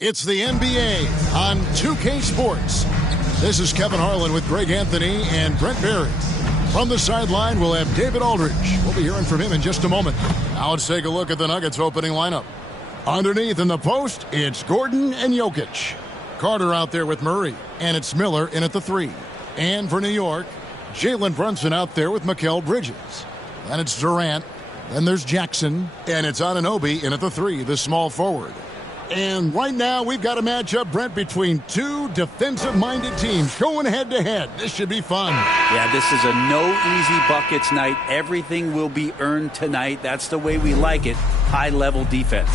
It's the NBA on 2K Sports. This is Kevin Harlan with Greg Anthony and Brent Barry. From the sideline, we'll have David Aldridge. We'll be hearing from him in just a moment. Now let's take a look at the Nuggets opening lineup. Underneath in the post, it's Gordon and Jokic. Carter out there with Murray, and it's Miller in at the 3. And for New York, Jalen Brunson out there with Mikal Bridges. And it's Durant. Then there's Jackson, and it's Anunoby in at the 3, the small forward. And right now, we've got a matchup, Brent, between two defensive-minded teams going head-to-head. This should be fun. Yeah, this is a no easy buckets night. Everything will be earned tonight. That's the way we like it. High-level defense.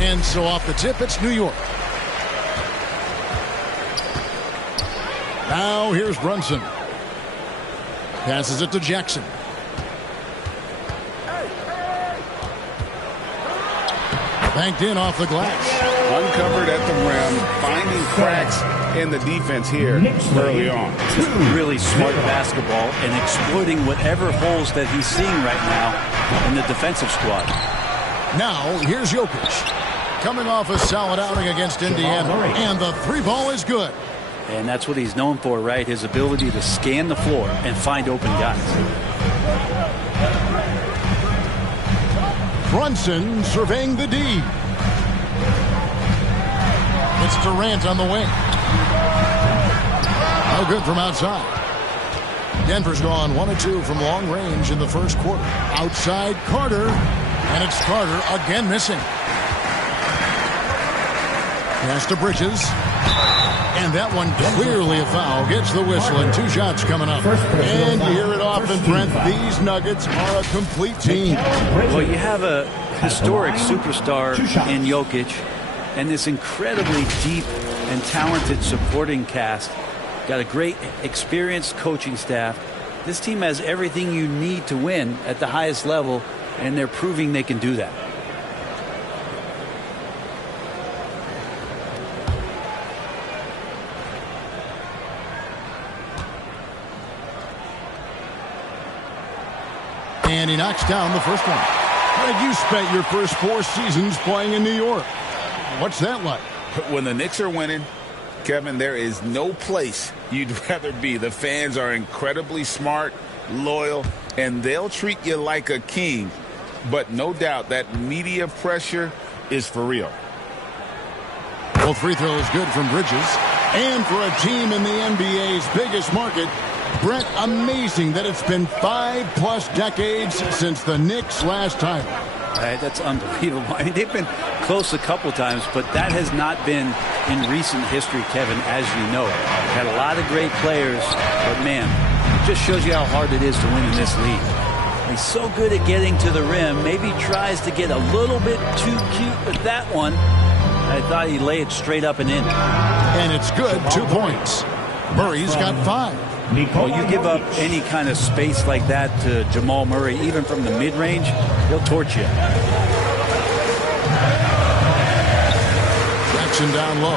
And so off the tip, it's New York. Now here's Brunson. Passes it to Jackson. Banked in off the glass. Uncovered at the rim, finding cracks in the defense here early on. Really smart basketball and exploiting whatever holes that he's seeing right now in the defensive squad. Now here's Jokic. Coming off a solid outing against Indiana. And the 3 ball is good. And that's what he's known for, right? His ability to scan the floor and find open guys. Brunson surveying the D. It's Durant on the wing. No good from outside. Denver's gone 1 of 2 from long range in the first quarter. Outside Carter. And it's Carter again missing. Pass to Bridges. And that one clearly a foul. Gets the whistle and 2 shots coming up. And you hear it often, Brent. These Nuggets are a complete team. Well, you have a historic superstar in Jokic and this incredibly deep and talented supporting cast. Got a great experienced coaching staff. This team has everything you need to win at the highest level, and they're proving they can do that. And he knocks down the first one. Greg, you spent your first 4 seasons playing in New York. What's that like? When the Knicks are winning, Kevin, there is no place you'd rather be. The fans are incredibly smart, loyal, and they'll treat you like a king. But no doubt that media pressure is for real. Both free throws good from Bridges. And for a team in the NBA's biggest market, Brent, amazing that it's been 5+ decades since the Knicks' last title. Right, that's unbelievable. I mean, they've been close a couple times, but that has not been in recent history, Kevin, as you know. Had a lot of great players, but man, it just shows you how hard it is to win in this league. He's so good at getting to the rim. Maybe tries to get a little bit too cute with that one. I thought he'd lay it straight up and in. And it's good, 2 points. Murray's got 5. Well, you give up any kind of space like that to Jamal Murray, even from the mid-range, he'll torch you. Jackson down low.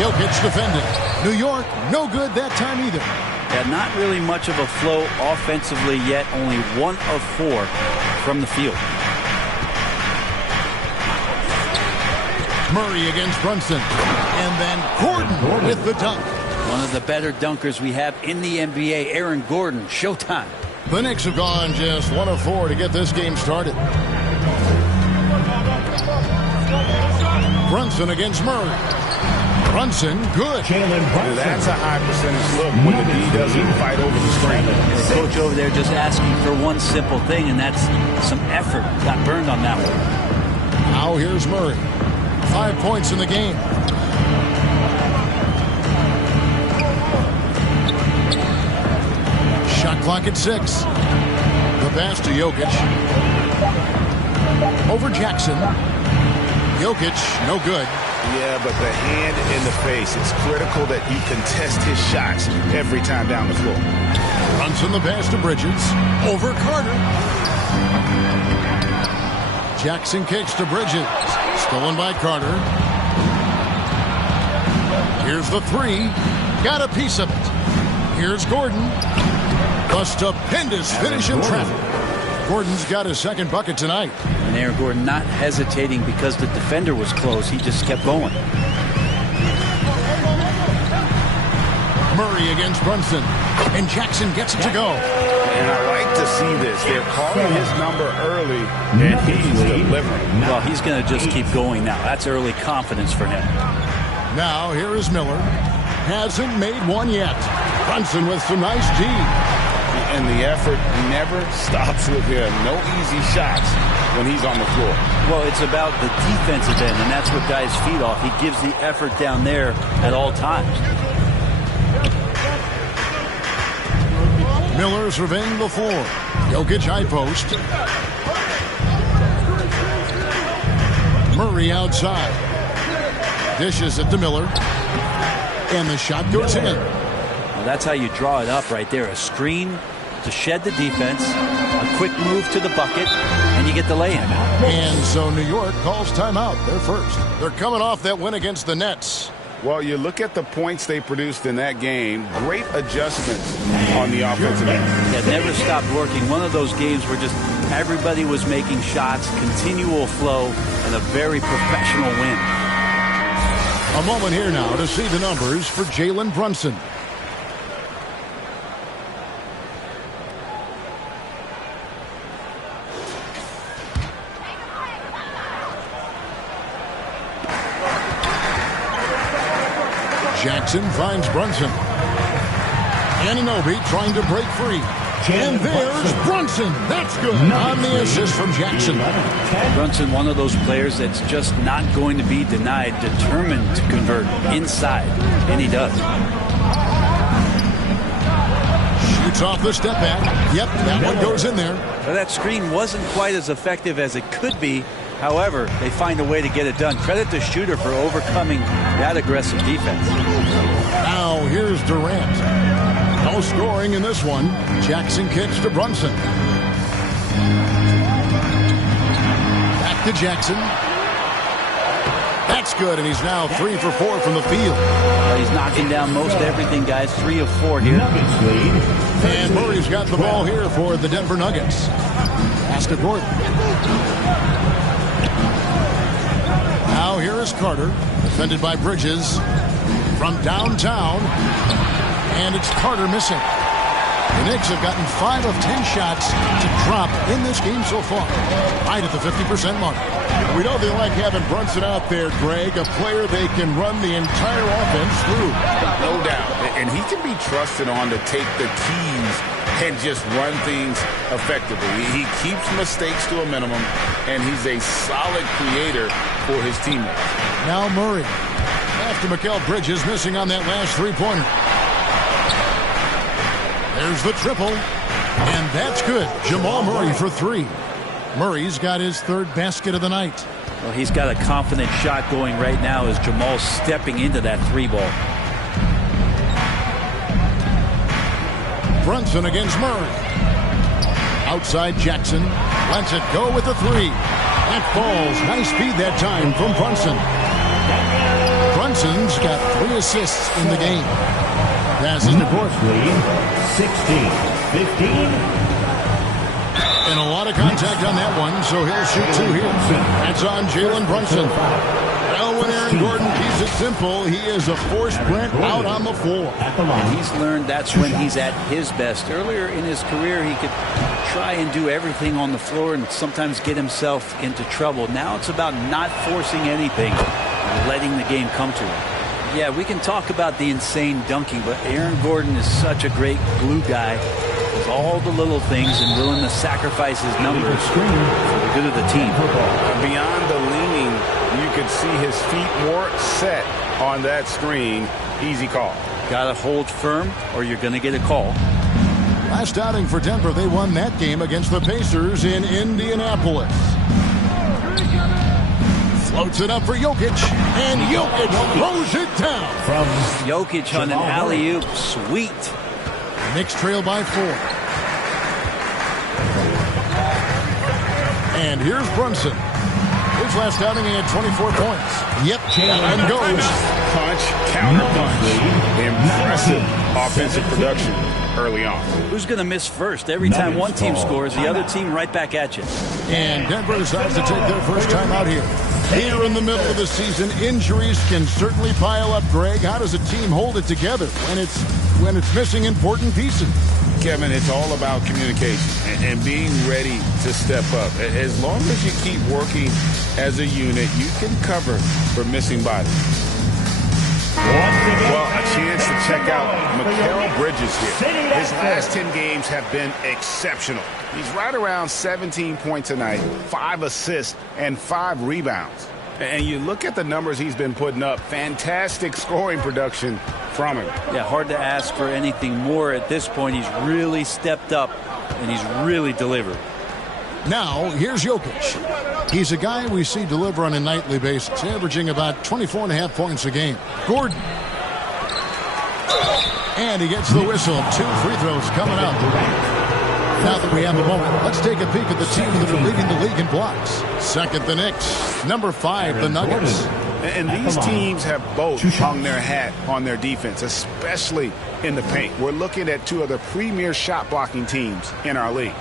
Jokic defending. New York, no good that time either. Yeah, not really much of a flow offensively yet. Only 1 of 4 from the field. Murray against Brunson. And then Gordon with the dunk. One of the better dunkers we have in the NBA, Aaron Gordon. Showtime. The Knicks have gone just 1 of 4 to get this game started. Brunson against Murray. Brunson, good. That's a high percentage look when the D doesn't fight over the screen. The coach over there just asking for one simple thing, and that's some effort. Got burned on that one. Now here's Murray. 5 points in the game. Shot clock at 6. The pass to Jokic. Over Jackson. Jokic, no good. Yeah, but the hand in the face. It's critical that you contest his shots every time down the floor. Brunson the pass to Bridges. Over Carter. Jackson kicks to Bridges. Stolen by Carter. Here's the 3. Got a piece of it. Here's Gordon. A stupendous finish in traffic. Gordon's got his second bucket tonight. And Aaron Gordon not hesitating because the defender was close. He just kept going. Murray against Brunson. And Jackson gets it to go. And I like to see this. They're calling his number early, and he's delivering. Well, he's going to just keep going now. That's early confidence for him. Now, here is Miller. Hasn't made one yet. Brunson with some nice D. And the effort never stops with him. No easy shots when he's on the floor. Well, it's about the defensive end, and that's what guys feed off. He gives the effort down there at all times. Miller surveying the floor. Jokic high post. Murray outside. Dishes it to Miller. And the shot goes in. Well, that's how you draw it up right there. A screen to shed the defense, a quick move to the bucket, and you get the lay-in. And so New York calls timeout. They're first. They're coming off that win against the Nets. Well, you look at the points they produced in that game. Great adjustments on the offensive end. It never stopped working. One of those games where just everybody was making shots, continual flow, and a very professional win. A moment here now to see the numbers for Jalen Brunson. Jackson finds Brunson. Anunoby trying to break free. And there's Brunson. That's good on the assist from Jackson. Brunson, one of those players that's just not going to be denied, determined to convert inside, and he does. Shoots off the step back. Yep, that one goes in there. But that screen wasn't quite as effective as it could be. However, they find a way to get it done. Credit the shooter for overcoming that aggressive defense. Now here's Durant. No scoring in this one. Jackson kicks to Brunson. Back to Jackson. That's good, and he's now 3 for 4 from the field. Well, he's knocking down most everything, guys. 3 of 4 here. And Murray's got the ball here for the Denver Nuggets. Pass to Gordon. Now here is Carter, defended by Bridges from downtown, and it's Carter missing. The Knicks have gotten 5 of 10 shots to drop in this game so far, right at the 50% mark. We know they like having Brunson out there, Greg, a player they can run the entire offense through. No doubt. And he can be trusted on to take the keys and just run things effectively. He keeps mistakes to a minimum, and he's a solid creator for his teammates. Now Murray, after Mikal Bridges missing on that last three-pointer. There's the triple, and that's good. Jamal Murray for 3. Murray's got his 3rd basket of the night. Well, he's got a confident shot going right now as Jamal's stepping into that 3-ball. Brunson against Murray. Outside Jackson. Lets it go with the 3. That falls. Nice speed that time from Brunson. Brunson's got 3 assists in the game. Passes to Gordon. 16-15. And a lot of contact on that one, so he'll shoot 2 here. That's on Jalen Brunson. Well, when Aaron Gordon keeps it simple, he is a force Brent out on the floor. And he's learned that's when he's at his best. Earlier in his career, he could try and do everything on the floor and sometimes get himself into trouble. Now it's about not forcing anything and letting the game come to him. Yeah, we can talk about the insane dunking, but Aaron Gordon is such a great glue guy. Does all the little things and willing to sacrifice his numbers for the good of the team. Beyond the leaning, you could see his feet more set on that screen. Easy call. Got to hold firm or you're going to get a call. Last outing for Denver, they won that game against the Pacers in Indianapolis. Floats it up for Jokic, and Jokic throws it down. From Jokic on an alley-oop. Sweet. Knicks trail by 4. And here's Brunson. His last outing, he had 24 points. Yep, and goes. Punch, counter punch. Impressive offensive production. early on. Who's going to miss first? Every time one team scores, the other team right back at you. And Denver decides to take their first time out here. Here in the middle of the season, injuries can certainly pile up, Greg. How does a team hold it together when it's missing important pieces? Kevin, it's all about communication and being ready to step up. As long as you keep working as a unit, you can cover for missing bodies. Well, a chance to check out Mikal Bridges here. His last 10 games have been exceptional. He's right around 17 points a night, 5 assists, and 5 rebounds. And you look at the numbers he's been putting up, fantastic scoring production from him. Yeah, hard to ask for anything more at this point. He's really stepped up, and he's really delivered. Now, here's Jokic. He's a guy we see deliver on a nightly basis, averaging about 24.5 points a game. Gordon. And he gets the whistle. 2 free throws coming up. Now that we have a moment, let's take a peek at the teams that are leading the league in blocks. Second, the Knicks. Number 5, the Nuggets. And these teams have both hung their hat on their defense, especially in the paint. We're looking at 2 of the premier shot-blocking teams in our league.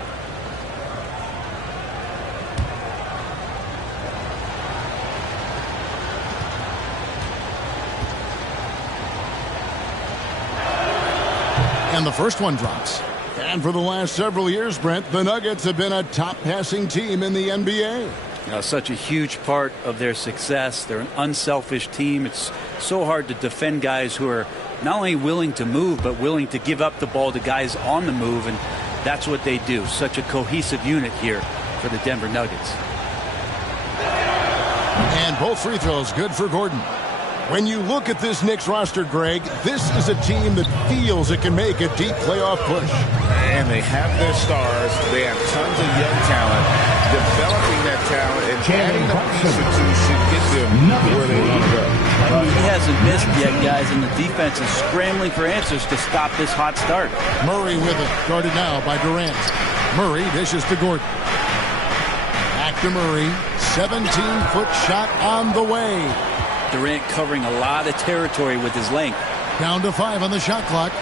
And the first one drops. And for the last several years, Brent, the Nuggets have been a top passing team in the NBA. You know, such a huge part of their success. They're an unselfish team. It's so hard to defend guys who are not only willing to move, but willing to give up the ball to guys on the move, and that's what they do. Such a cohesive unit here for the Denver Nuggets. And both free throws good for Gordon. When you look at this Knicks roster, Greg, this is a team that feels it can make a deep playoff push. And they have their stars. They have tons of young talent. Developing that talent and adding a piece or two should get them where they want to go. He hasn't missed yet, guys, and the defense is scrambling for answers to stop this hot start. Murray with it, guarded now by Durant. Murray dishes to Gordon. Back to Murray. 17-foot shot on the way. Durant covering a lot of territory with his length. Down to 5 on the shot clock.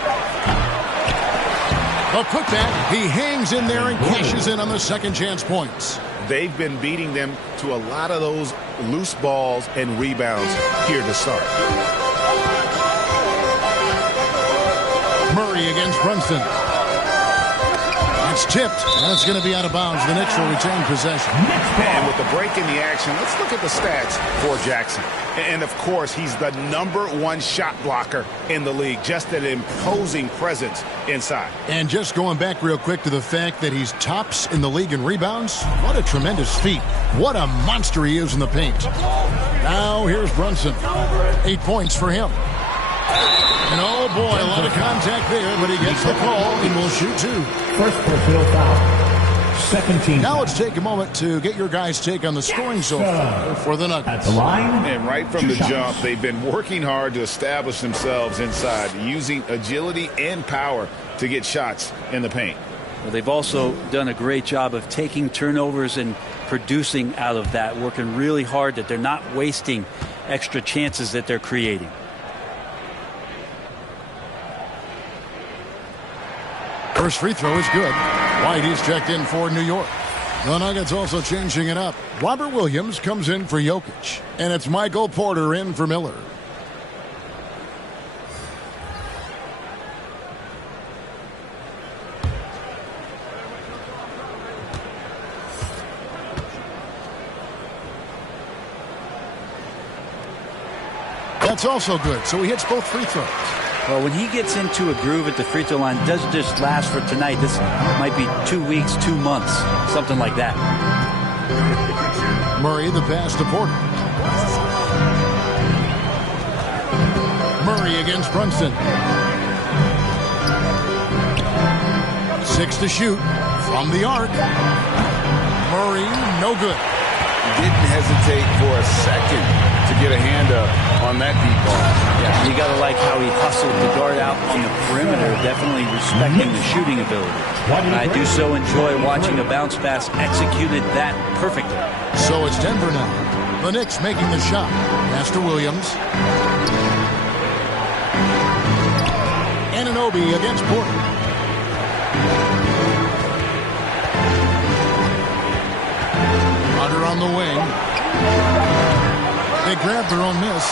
A putback. He hangs in there and cashes in on the second chance points. They've been beating them to a lot of those loose balls and rebounds here to start. Murray against Brunson. It's tipped, and it's going to be out of bounds. The Knicks will retain possession. And with the break in the action, let's look at the stats for Jackson. And, of course, he's the #1 shot blocker in the league. Just an imposing presence inside. And just going back real quick to the fact that he's tops in the league in rebounds, what a tremendous feat. What a monster he is in the paint. Now here's Brunson. 8 points for him. And oh boy, a lot of contact there, but he gets the call and will shoot 2. First personal foul. Second team. Now let's take a moment to get your guys' take on the scoring so far for the Nuggets. At the line. And right from the jump, they've been working hard to establish themselves inside, using agility and power to get shots in the paint. Well, they've also done a great job of taking turnovers and producing out of that, working really hard that they're not wasting extra chances that they're creating. First free throw is good. White, he's checked in for New York. The Nuggets also changing it up. Robert Williams comes in for Jokic. And it's Michael Porter in for Miller. That's also good. So he hits both free throws. Well, when he gets into a groove at the free throw line, it doesn't just last for tonight. This might be 2 weeks, 2 months, something like that. Murray, the pass to Porter. Murray against Brunson. 6 to shoot from the arc. Murray, no good. Didn't hesitate for a second to get a hand up on that deep ball. Yeah, you got to like how he hustled the guard out on the perimeter, definitely respecting the shooting ability. And I do so enjoy watching a bounce pass executed that perfectly. So it's Denver now. The Knicks making the shot. Pass to Williams. Anunoby against Porter. on the wing. They grabbed their own miss.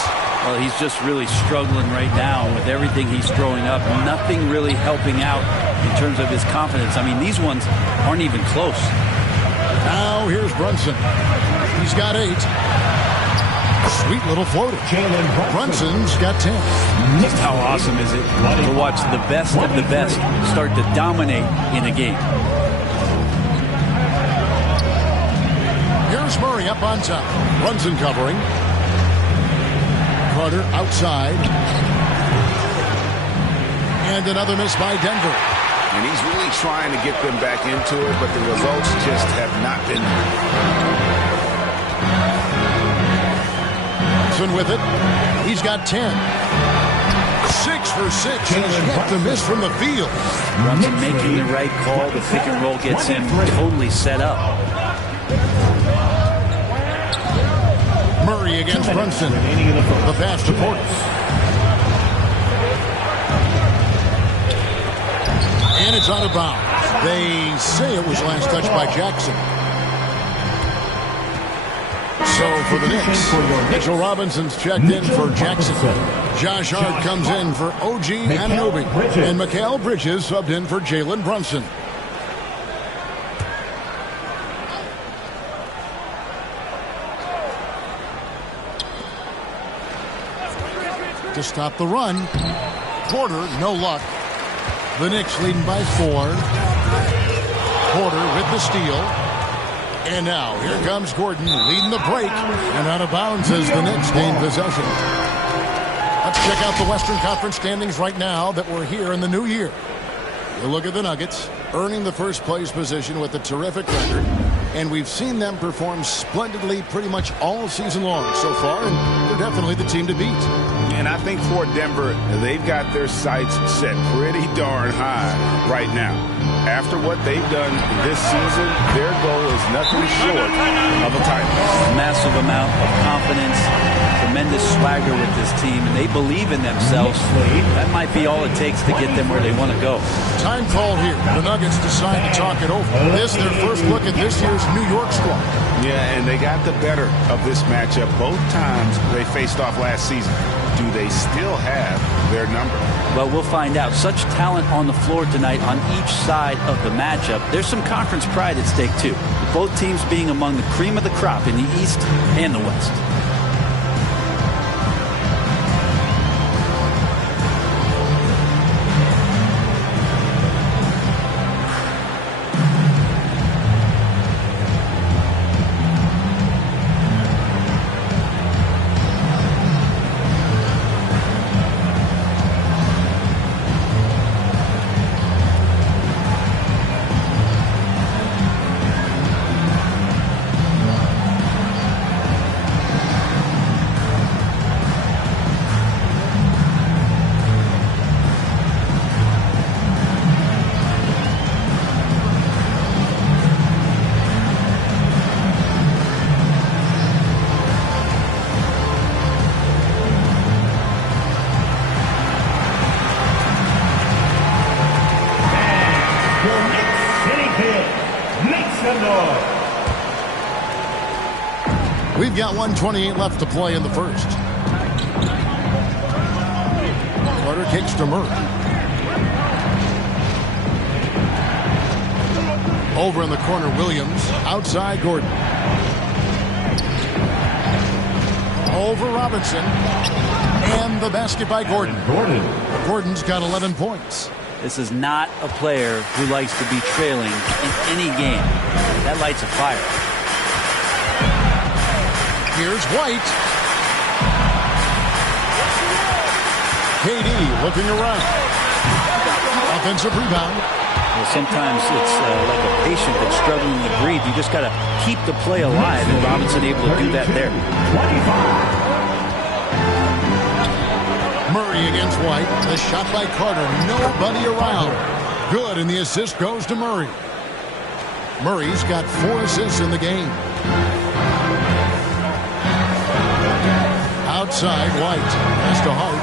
Well, he's just really struggling right now with everything he's throwing up. Nothing really helping out in terms of his confidence. I mean, these ones aren't even close. Now here's Brunson. He's got 8. Sweet little floater. Brunson's got 10. Just how awesome is it to watch the best of the best start to dominate in a game. Here's Murray up on top. Brunson covering. Carter outside. And another miss by Denver. And he's really trying to get them back into it, but the results just have not been. Brunson with it. He's got 10. 6 for 6. He's yet to miss from the field. Brunson making the right call. The pick and roll gets him totally set up. Murray against Brunson. The pass to Porter. And it's out of bounds. They say it was last touched by Jackson. So for the Knicks, Mitchell Robinson's checked in for Jackson. Josh Hart comes in for OG Anunoby. And Mikal Bridges subbed in for Jalen Brunson. To stop the run. Porter, no luck. The Knicks leading by 4. Porter with the steal. And now, here comes Gordon leading the break. And out of bounds as the Knicks gain possession. Let's check out the Western Conference standings right now that we're here in the new year. You look at the Nuggets, earning the first place position with a terrific record. And we've seen them perform splendidly pretty much all season long so far. And they're definitely the team to beat. And I think for Denver, they've got their sights set pretty darn high right now. After what they've done this season, their goal is nothing short of a title. Massive amount of confidence, tremendous swagger with this team, and they believe in themselves. That might be all it takes to get them where they want to go. Time call here. The Nuggets decide to talk it over. This their first look at this year's New York squad. Yeah, and they got the better of this matchup both times they faced off last season. Do they still have their number? Well, we'll find out. Such talent on the floor tonight on each side of the matchup. There's some conference pride at stake, too. Both teams being among the cream of the crop in the East and the West. We've got 1:28 left to play in the first. Carter kicks to Murray. Over in the corner, Williams. Outside, Gordon. Over Robinson. And the basket by Gordon. Gordon's got 11 points. This is not a player who likes to be trailing in any game. That lights a fire. Here's White. KD looking around. Offensive rebound. Well, sometimes it's like a patient that's struggling to breathe. You just got to keep the play alive, and Robinson able to do that there. Murray against White. The shot by Carter. Nobody around. Good, and the assist goes to Murray. Murray's got 4 assists in the game. Outside, White. Pass to Hart.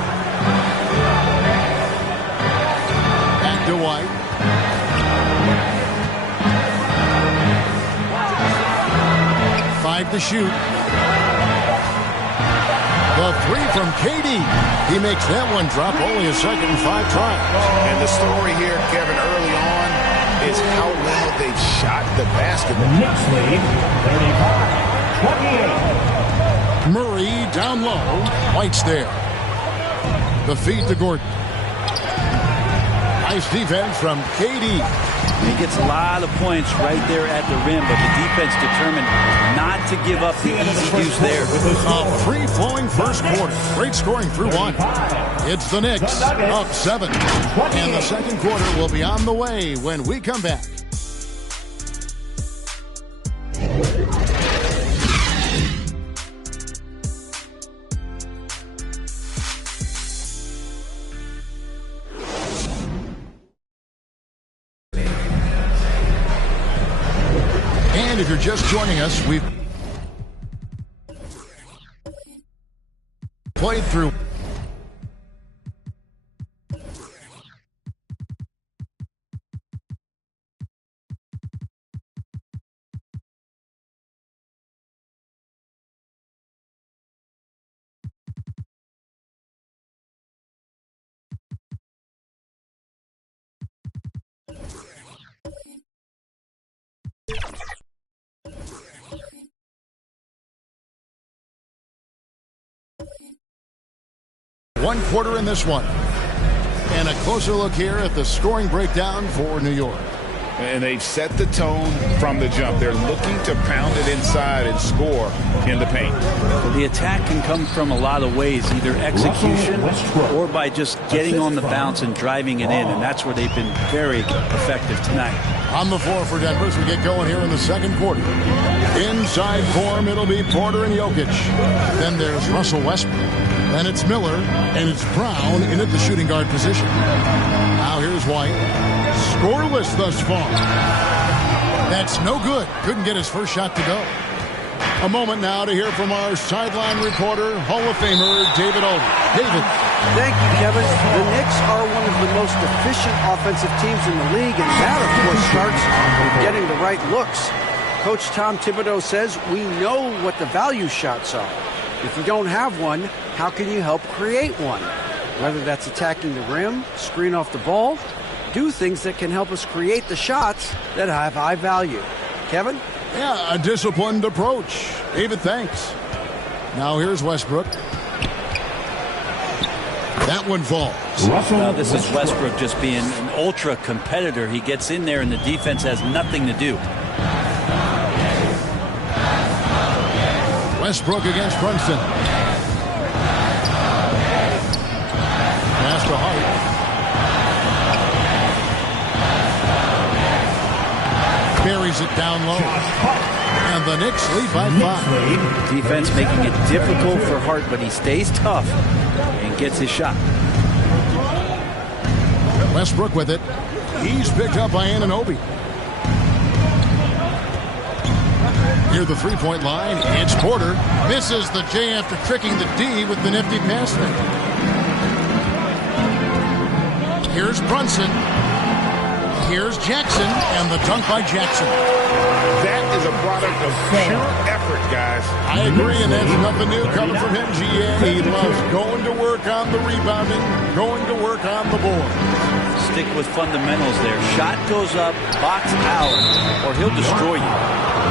Back to White. 5 to shoot. The three from KD. He makes that one drop, only a second and 5 tries. And the story here, Kevin, early on is how well they've shot the basketball. Knicks lead 35-28. Murray down low. White's there. The feed to Gordon. Nice defense from KD. He gets a lot of points right there at the rim, but the defense determined not to give up the easy deuce there. A free-flowing first quarter. Great scoring through one. It's the Knicks up 7. And the second quarter will be on the way when we come back. And if you're just joining us, we've played through one quarter in this one. And a closer look here at the scoring breakdown for New York. And they've set the tone from the jump. They're looking to pound it inside and score in the paint. The attack can come from a lot of ways, either execution or by just getting on the bounce and driving it in, and that's where they've been very effective tonight. On the floor for Denver as we get going here in the second quarter. Inside form, it'll be Porter and Jokic. Then there's Russell Westbrook. Then it's Miller, and it's Brown in at the shooting guard position. Now here's White. Scoreless thus far. That's no good. Couldn't get his first shot to go. A moment now to hear from our sideline reporter, Hall of Famer David Aldridge. David. Thank you, Kevin. The Knicks are one of the most efficient offensive teams in the league, and that, of course, starts with getting the right looks. Coach Tom Thibodeau says we know what the value shots are. If you don't have one, how can you help create one? Whether that's attacking the rim, screen off the ball, do things that can help us create the shots that have high value. Kevin? Yeah, a disciplined approach. David, thanks. Now here's Westbrook. That one falls. Now this is Westbrook just being an ultra competitor. He gets in there and the defense has nothing to do. Westbrook against Brunson. Pass to Hart. Buries it down low. And the Knicks lead by 5. Defense making it difficult for Hart, but he stays tough and gets his shot. Westbrook with it. He's picked up by Anunoby. Near the three-point line, it's Porter. Misses the J after tricking the D with the nifty pass there. Here's Brunson. Here's Jackson, and the dunk by Jackson. That is a product of pure effort, guys. I agree, and that's nothing new coming from him, GA. He loves going to work on the rebounding, going to work on the board. Stick with fundamentals there. Shot goes up, box out, or he'll destroy you.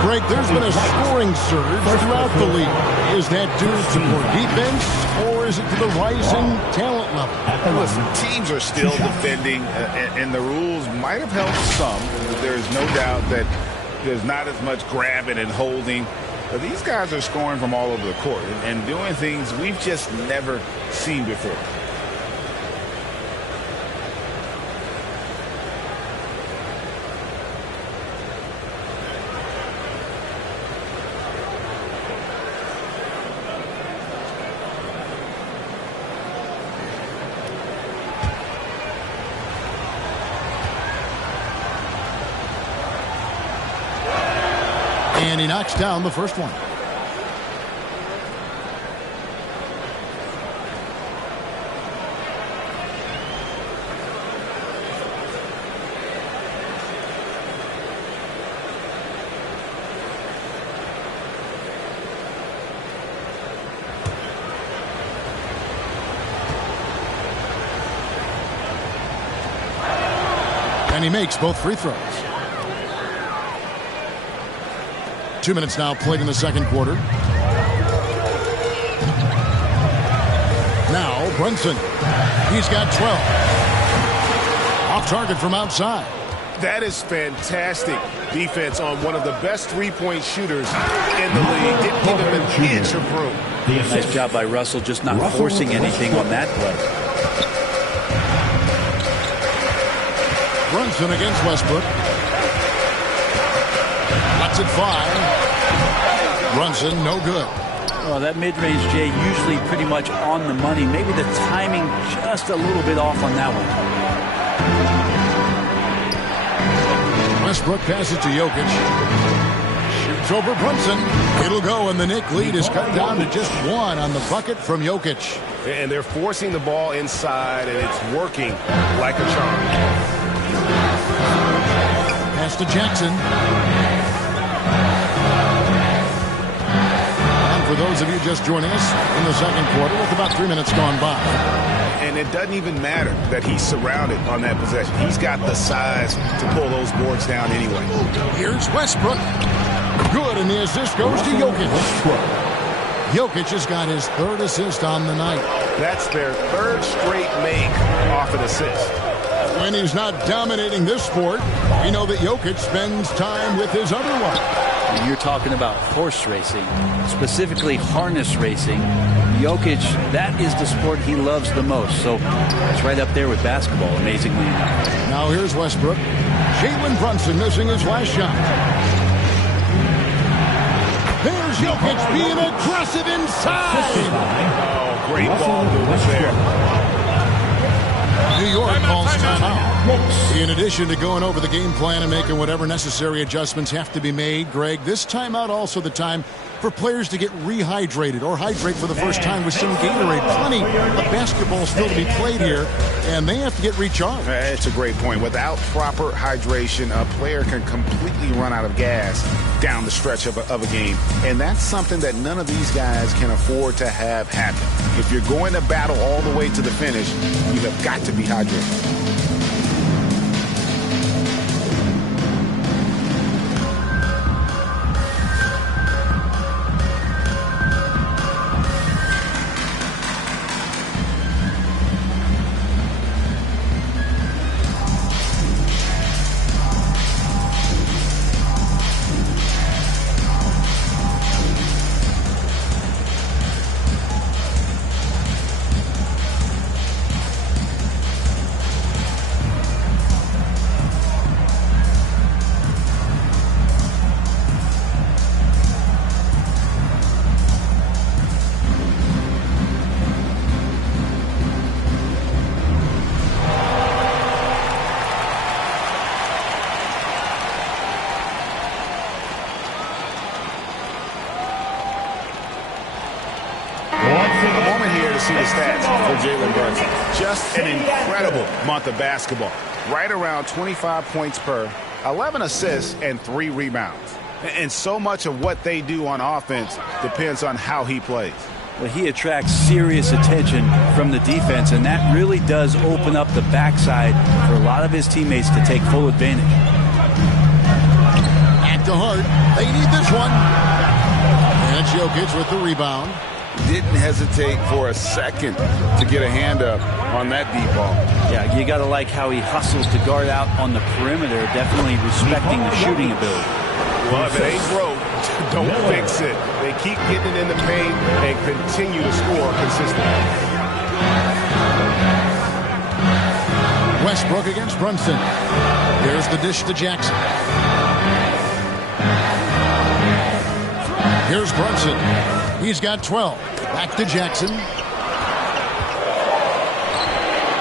Greg, there's been a scoring surge throughout the league. Is that due to more defense, or is it to the rising talent level? Listen, teams are still defending, and the rules might have helped some. There's no doubt that there's not as much grabbing and holding. But these guys are scoring from all over the court and doing things we've just never seen before. And he knocks down the first one. And he makes both free throws. 2 minutes now played in the second quarter. Now Brunson. He's got 12. Off target from outside. That is fantastic defense on one of the best three-point shooters in the league. Didn't give him an inch of room. Nice job by Russell just not forcing anything on that play. Brunson against Westbrook. Lets it fly. Brunson, no good. Well, that mid-range, Jay, usually pretty much on the money. Maybe the timing just a little bit off on that one. Westbrook passes to Jokic. Shoots over Brunson. It'll go, and the Knick lead is cut down to just one on the bucket from Jokic. And they're forcing the ball inside, and it's working like a charm. Pass to Jackson. And for those of you just joining us in the second quarter with about 3 minutes gone by. And it doesn't even matter that he's surrounded on that possession. He's got the size to pull those boards down anyway. Here's Westbrook. Good, and the assist goes to Jokic. Jokic has got his third assist on the night. That's their third straight make off an assist. When he's not dominating this sport, we know that Jokic spends time with his other one. You're talking about horse racing, specifically harness racing. Jokic, that is the sport he loves the most. So it's right up there with basketball, amazingly enough. Now here's Westbrook. Jalen Brunson missing his last shot. There's Jokic being aggressive inside. Oh, great ball movement there. New York calls timeout. In addition to going over the game plan and making whatever necessary adjustments have to be made, Greg, this timeout also the time for players to get rehydrated or hydrate for the first time with some Gatorade. Plenty of basketball still to be played here, and they have to get recharged. It's a great point. Without proper hydration, a player can completely run out of gas down the stretch of a game. And that's something that none of these guys can afford to have happen. If you're going to battle all the way to the finish, you have got to be hydrated. See the stats for Jalen Brunson. Just an incredible month of basketball. Right around 25 points per, 11 assists, and 3 rebounds. And so much of what they do on offense depends on how he plays. Well, he attracts serious attention from the defense, and that really does open up the backside for a lot of his teammates to take full advantage. Back to Hart. They need this one. And it's Jokic with the rebound. Didn't hesitate for a second to get a hand up on that deep ball. Yeah, you got to like how he hustles to guard out on the perimeter, definitely respecting the shooting ability. Well, if it ain't broke, don't fix it. They keep getting it in the paint and continue to score consistently. Westbrook against Brunson. Here's the dish to Jackson. Here's Brunson. He's got 12. Back to Jackson.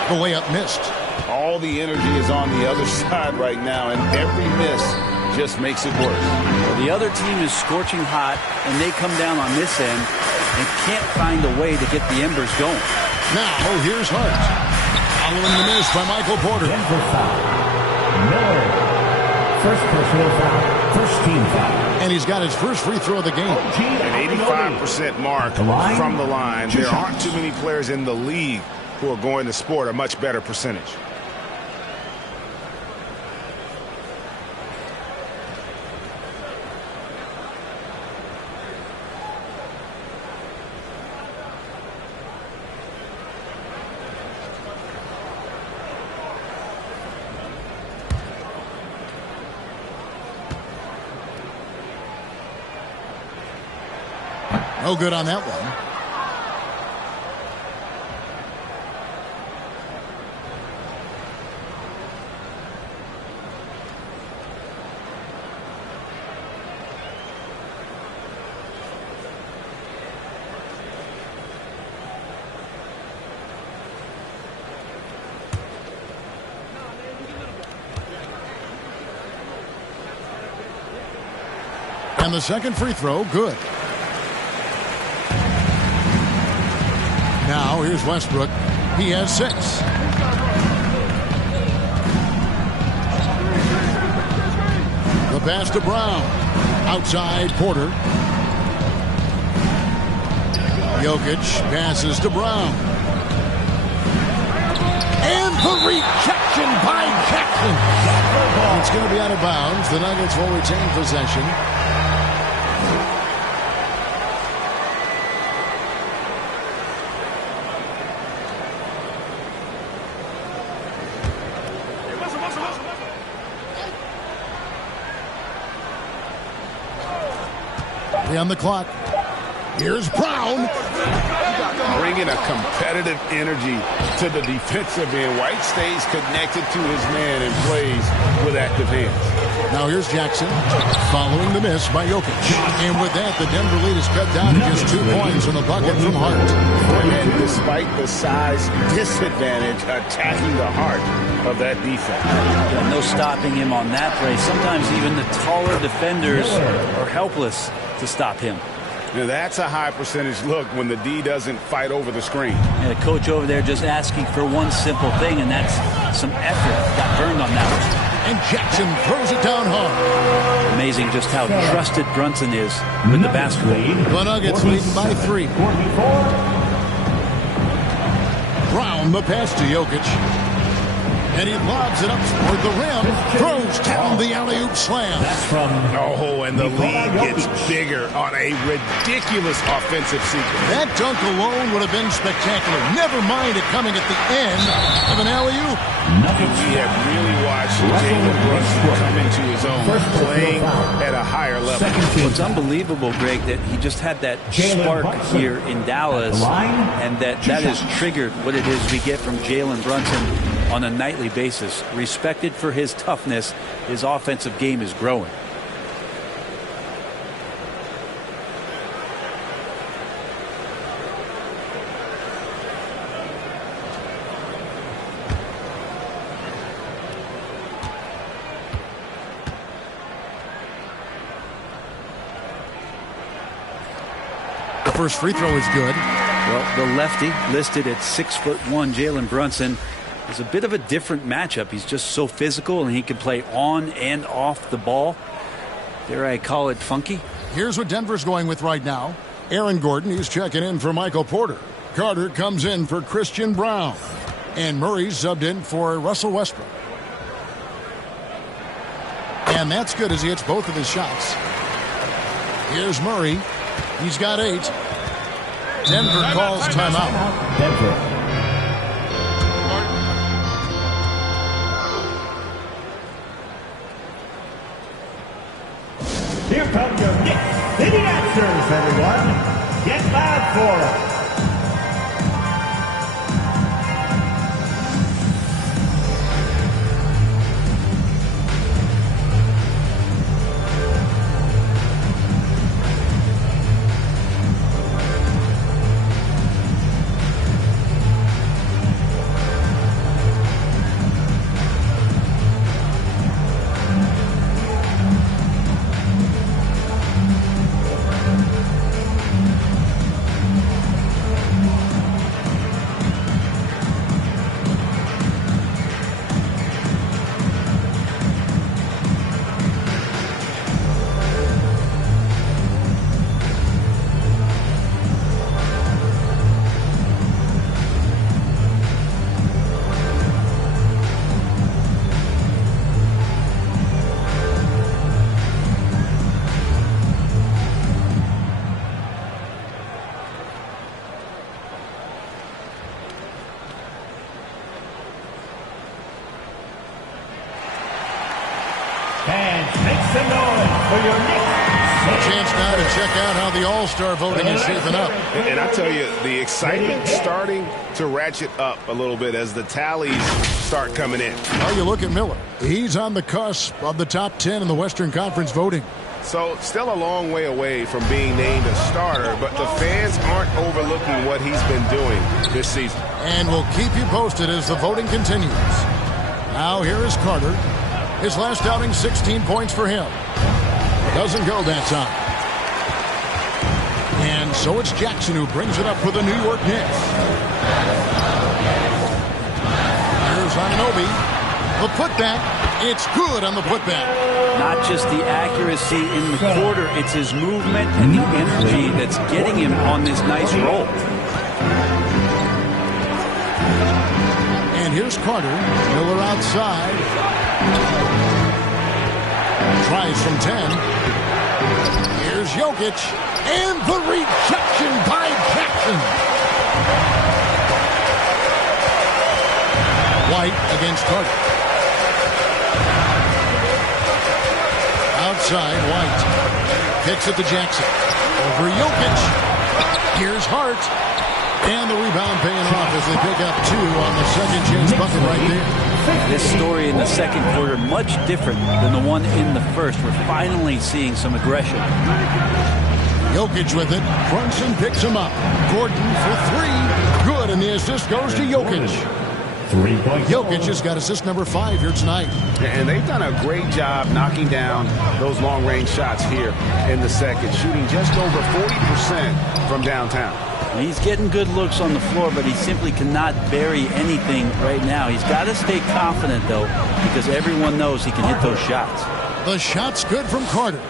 The layup missed. All the energy is on the other side right now, and every miss just makes it worse. Well, the other team is scorching hot, and they come down on this end and can't find a way to get the embers going. Now, here's Hart. Following the miss by Michael Porter. Denver foul. Miller. First personal foul. First team foul. And he's got his first free throw of the game. An 85% mark from the line. There aren't too many players in the league who are going to sport a much better percentage. No good on that one. And the second free throw, good. Now here's Westbrook. He has 6. The pass to Brown. Outside Porter. Jokic passes to Brown. And the rejection by Jackson. It's going to be out of bounds. The Nuggets will retain possession. On the clock. Here's Brown. Bringing a competitive energy to the defensive end. White stays connected to his man and plays with active hands. Now here's Jackson following the miss by Jokic. And with that, the Denver lead is cut down to just 2 points in the bucket from Hart. And despite the size disadvantage, attacking the heart of that defense. Yeah, no stopping him on that play. Sometimes even the taller defenders are helpless to stop him. Now that's a high percentage look when the D doesn't fight over the screen. And the coach over there just asking for one simple thing, and that's some effort. Got burned on that one. And Jackson throws it down hard. Amazing just how trusted Brunson is with the basketball. The Nuggets leading by 3. Brown, the pass to Jokic. And he lobs it up toward the rim. Throws down the alley-oop slam. Oh, and the lead gets bigger on a ridiculous offensive sequence. That dunk alone would have been spectacular. Never mind it coming at the end of an alley-oop. We have really watched Jalen Brunson come into his own, playing at a higher level. Well, it's unbelievable, Greg, that he just had that spark here in Dallas, and that has triggered what it is we get from Jalen Brunson on a nightly basis. Respected for his toughness, his offensive game is growing. The first free throw is good. Well, the lefty listed at 6'1", Jalen Brunson, is a bit of a different matchup. He's just so physical, and he can play on and off the ball. Dare I call it funky? Here's what Denver's going with right now. Aaron Gordon, he's checking in for Michael Porter. Carter comes in for Christian Brown. And Murray's subbed in for Russell Westbrook. And that's good as he hits both of his shots. Here's Murray. He's got 8. Denver calls timeout. Denver. Here come your Knicks City answers, everyone. Get loud for it. chance now to check out how the All-Star voting is shaping up. And I tell you, the excitement starting to ratchet up a little bit as the tallies start coming in. Well, you look at Miller. He's on the cusp of the top 10 in the Western Conference voting. So still a long way away from being named a starter, but the fans aren't overlooking what he's been doing this season. And we'll keep you posted as the voting continues. Now here is Carter. His last outing, 16 points for him. Doesn't go that time. And so it's Jackson who brings it up for the New York Knicks. Here's Anunoby. The putback. It's good on the putback. Not just the accuracy in the quarter, it's his movement and the energy that's getting him on this nice roll. And here's Carter. Miller outside. Tries from 10. Here's Jokic. And the rejection by Jackson. White against Carter. Outside, White. Kicks it to Jackson. Over Jokic. Here's Hart. And the rebound paying off as they pick up 2 on the second chance bucket right there. This story in the second quarter, much different than the one in the first. We're finally seeing some aggression. Jokic with it. Brunson picks him up. Gordon for 3. Good, and the assist goes to Jokic. Jokic has got assist number 5 here tonight. And they've done a great job knocking down those long-range shots here in the second, shooting just over 40% from downtown. He's getting good looks on the floor, but he simply cannot bury anything right now. He's got to stay confident, though, because everyone knows he can hit those shots. The shot's good from Carter.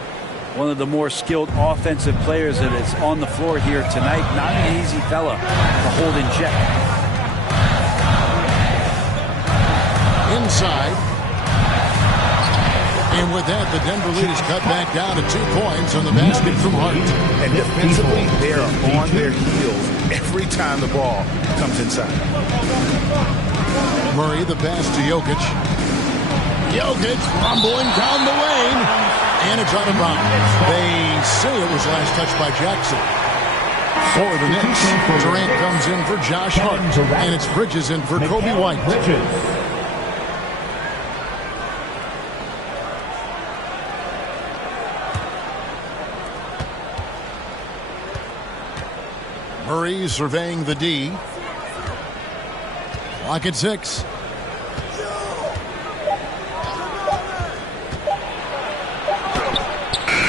One of the more skilled offensive players that is on the floor here tonight. Not an easy fella to hold in check. Inside. And with that, the Denver lead is cut back down to 2 points on the basket from Hart. And defensively, they are on their heels every time the ball comes inside. Murray, the pass to Jokic. Jokic rumbling down the lane. And it's out of bounds. They say it was last touched by Jackson. For the Knicks, Durant comes in for Josh Hart. And it's Bridges in for Kobe White. Murray surveying the D. Clock at 6.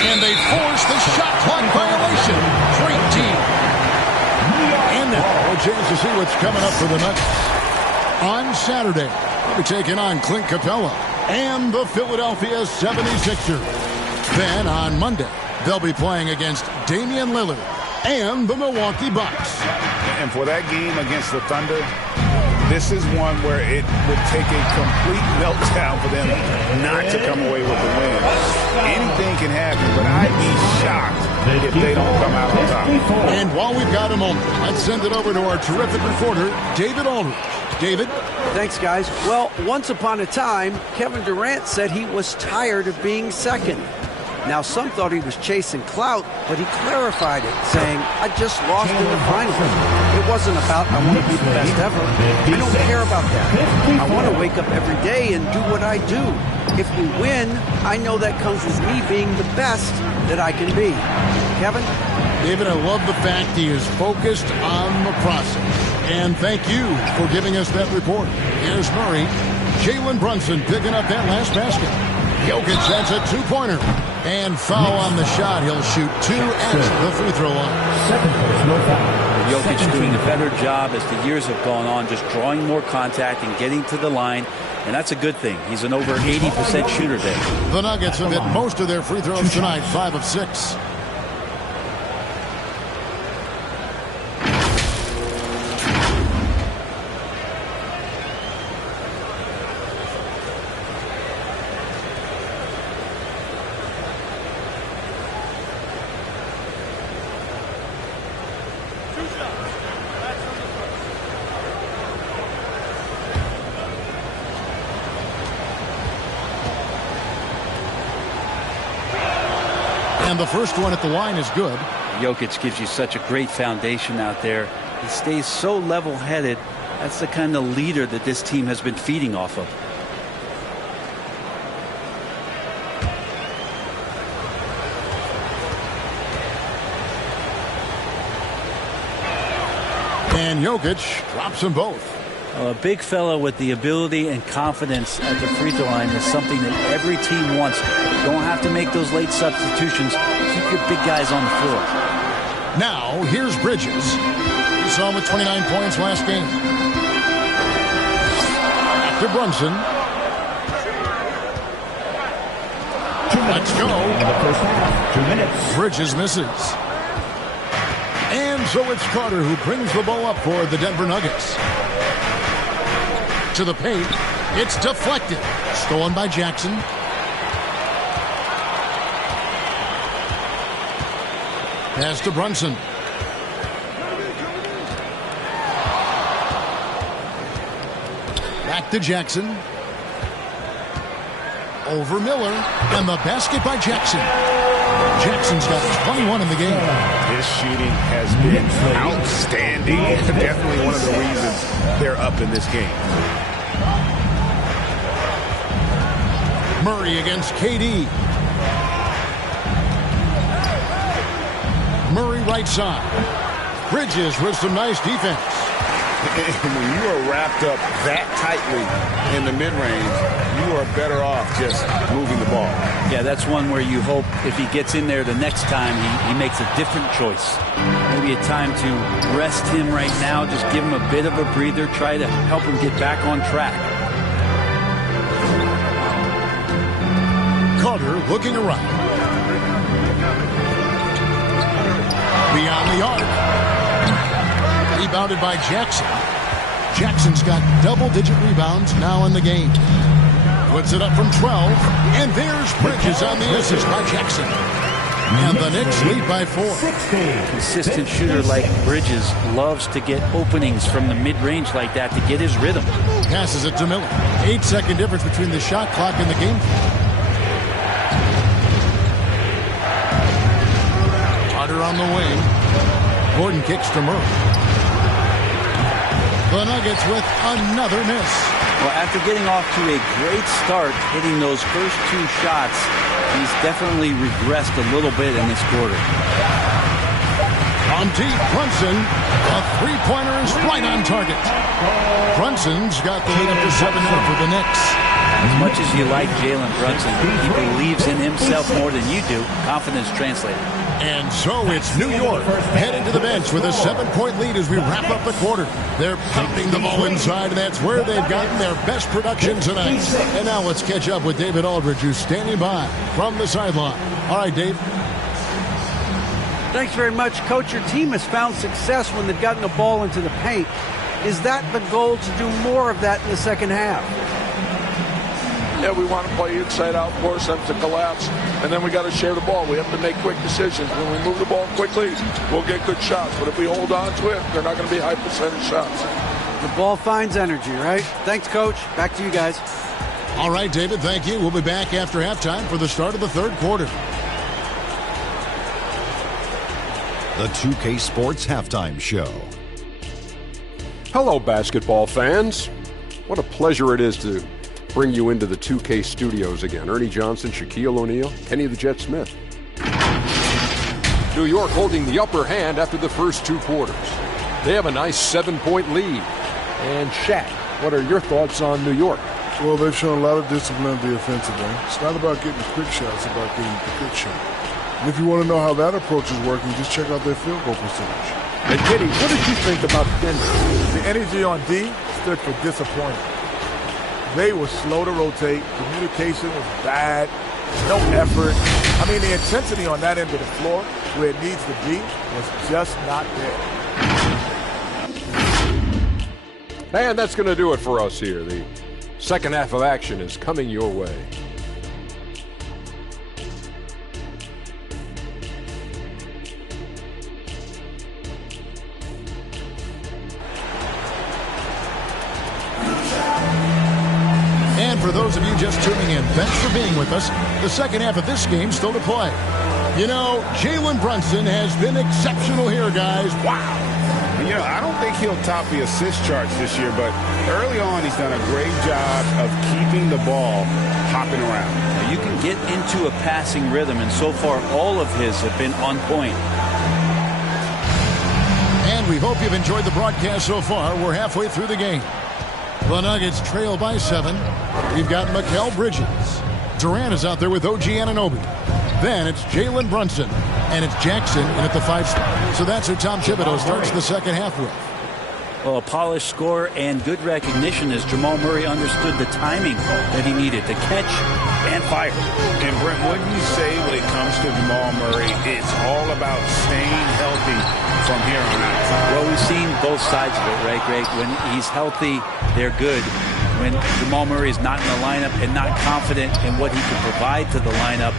And they force the shot clock violation. Great team. And now a chance to see what's coming up for the Nuggets. On Saturday, they'll be taking on Clint Capella and the Philadelphia 76ers. Then on Monday, they'll be playing against Damian Lillard and the Milwaukee Bucks. And for that game against the Thunder, this is one where it would take a complete meltdown for them not to come away with the win. Anything can happen, but I'd be shocked if they don't come out on top. And while we've got a moment, let's send it over to our terrific reporter, David Aldridge. David? Thanks, guys. Well, once upon a time, Kevin Durant said he was tired of being second. Now, some thought he was chasing clout, but he clarified it, saying, I just lost in the finals. It wasn't about, I want to be the best ever. I don't care about that. I want to wake up every day and do what I do. If we win, I know that comes with me being the best that I can be. Kevin? David, I love the fact he is focused on the process. And thank you for giving us that report. Here's Murray. Jalen Brunson picking up that last basket. Jokic sends a 2-pointer. And foul on the shot. He'll shoot 2 at the free throw line. Jokic doing a better job as the years have gone on, just drawing more contact and getting to the line. And that's a good thing. He's an over 80% shooter there. The Nuggets have hit most of their free throws tonight, 5 of 6. And the first one at the line is good. Jokic gives you such a great foundation out there. He stays so level-headed. That's the kind of leader that this team has been feeding off of. And Jokic drops them both. A big fella with the ability and confidence at the free throw line is something that every team wants. You don't have to make those late substitutions. Keep your big guys on the floor. Now, here's Bridges. You saw him with 29 points last game. Back to Brunson. Let's go. In the first half, 2 minutes. Bridges misses. And so it's Carter who brings the ball up for the Denver Nuggets. To the paint. It's deflected. Stolen by Jackson. Pass to Brunson. Back to Jackson. Over Miller. And the basket by Jackson. Jackson's got 21 in the game. His shooting has been outstanding. Definitely one of the reasons they're up in this game. Murray against KD. Murray right side. Bridges with some nice defense. And when you are wrapped up that tightly in the mid-range, you are better off just moving the ball. Yeah, that's one where you hope if he gets in there the next time, he makes a different choice. Maybe a time to rest him right now, just give him a bit of a breather, try to help him get back on track. Carter looking around. Beyond the arc. Rebounded by Jackson. Jackson's got double-digit rebounds now in the game. Puts it up from 12. And there's Bridges on the assist by Jackson. And the Knicks lead by 4. Consistent shooter like Bridges loves to get openings from the mid-range like that to get his rhythm. Passes it to Miller. 8-second difference between the shot clock and the game. Carter on the wing. Gordon kicks to Murray. The Nuggets with another miss. Well, after getting off to a great start, hitting those first 2 shots, he's definitely regressed a little bit in this quarter. On deep, Brunson. A three-pointer is right on target. Brunson's got the lead up to 7 now for the Knicks. As much as you like Jalen Brunson, he believes in himself more than you do. Confidence translated. And so it's New York headed to the bench with a 7-point lead as we wrap up the quarter. They're pounding the ball inside, and that's where they've gotten their best production tonight. And now let's catch up with David Aldridge, who's standing by from the sideline. All right, Dave. Thanks very much, Coach. Your team has found success when they've gotten the ball into the paint. Is that the goal, to do more of that in the second half? Yeah, we want to play inside out, force them to collapse, and then we got to share the ball. We have to make quick decisions. When we move the ball quickly, we'll get good shots. But if we hold on to it, they're not going to be high percentage shots. The ball finds energy, right? Thanks, Coach. Back to you guys. All right, David, thank you. We'll be back after halftime for the start of the third quarter. The 2K Sports Halftime Show. Hello, basketball fans. What a pleasure it is to bring you into the 2K studios again. Ernie Johnson, Shaquille O'Neal, Kenny the Jet Smith. New York holding the upper hand after the first 2 quarters. They have a nice 7-point lead. And Shaq, what are your thoughts on New York? Well, they've shown a lot of discipline on the offensive end. It's not about getting quick shots, it's about getting the good shot. And if you want to know how that approach is working, just check out their field goal percentage. And Kenny, what did you think about Denver? The energy on D stood for disappointing. They were slow to rotate. Communication was bad. No effort. I mean, the intensity on that end of the floor, where it needs to be, was just not there. And that's going to do it for us here. The second half of action is coming your way. And for those of you just tuning in, thanks for being with us. The second half of this game still to play. You know, Jalen Brunson has been exceptional here, guys. Wow. You know, I don't think he'll top the assist charts this year, but early on he's done a great job of keeping the ball hopping around. You can get into a passing rhythm, and so far all of his have been on point. And we hope you've enjoyed the broadcast so far. We're halfway through the game. The Nuggets trail by 7. We've got Mikal Bridges. Durant is out there with OG Anunoby. Then it's Jalen Brunson. And it's Jackson in at the 5 spot. So that's who Tom Thibodeau starts the second half with. Well, a polished score and good recognition as Jamal Murray understood the timing that he needed to catch and fire. And Brent, what do you say when it comes to Jamal Murray? It's all about staying healthy from here on out. Well, we've seen both sides of it, right, Greg? When he's healthy, they're good. When Jamal Murray is not in the lineup and not confident in what he can provide to the lineup,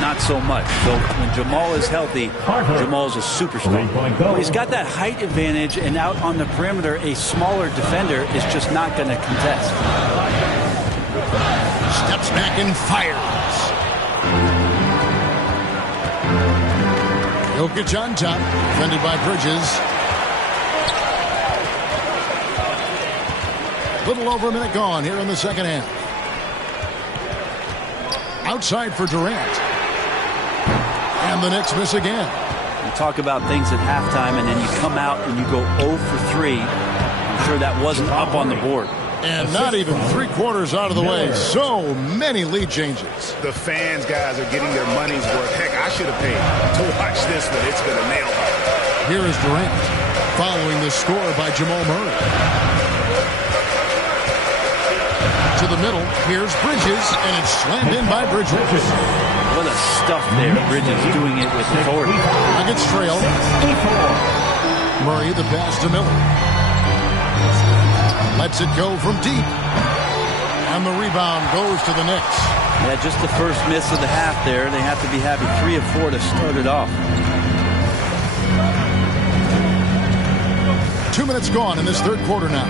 not so much. So when Jamal is healthy, Jamal's a superstar. Well, he's got that height advantage, and out on the perimeter, a smaller defender is just not going to contest. Steps back and fires. Jokic on top, defended by Bridges. Little over a minute gone here in the second half. Outside for Durant. And the Knicks miss again. You talk about things at halftime, and then you come out and you go 0 for 3. I'm sure that wasn't up on the board. And not even 3/4 out of the way. So many lead changes. The fans, guys, are getting their money's worth. Heck, I should have paid to watch this one. It's going to nail it. Here is Durant following the score by Jamal Murray. To the middle, here's Bridges, and it's slammed in by Bridges. What a stuff there. Bridges doing it with authority. Nuggets trail. Murray the pass to Miller. Lets it go from deep. And the rebound goes to the Knicks. Yeah, just the first miss of the half there. They have to be happy 3 of 4 to start it off. 2 minutes gone in this third quarter now.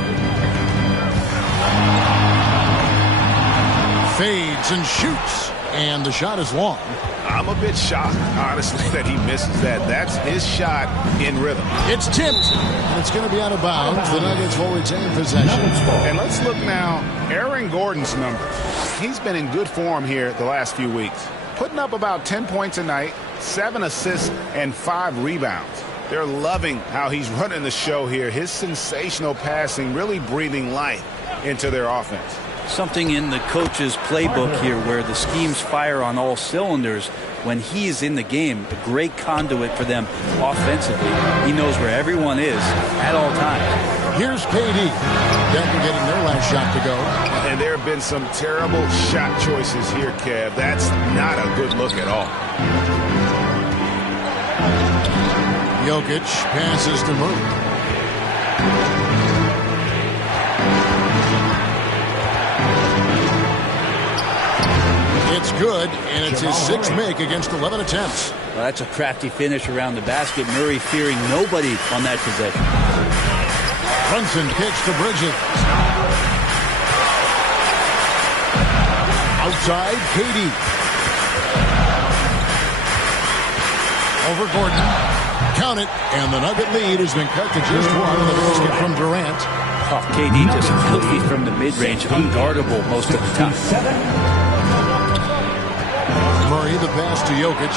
Fades and shoots. And the shot is long. I'm a bit shocked, honestly, that he misses that. That's his shot in rhythm. It's tipped, and it's going to be out of bounds. The Nuggets will retain possession. And let's look now, Aaron Gordon's numbers. He's been in good form here the last few weeks, putting up about 10 points a night, 7 assists, and 5 rebounds. They're loving how he's running the show here. His sensational passing really breathing life into their offense. Something in the coach's playbook here where the schemes fire on all cylinders. When he is in the game, a great conduit for them offensively. He knows where everyone is at all times. Here's KD. Denver getting their last shot to go. And there have been some terrible shot choices here, Kev. That's not a good look at all. Jokic passes to Murray. It's good, and it's his 6th make against 11 attempts. Well, that's a crafty finish around the basket. Murray fearing nobody on that possession. Brunson kicks to Bridges. Outside, KD. Over Gordon. Count it, and the Nugget lead has been cut to just 1 in the basket from Durant. Oh, KD just filthy from the mid-range, unguardable most of the time. Murray the pass to Jokic.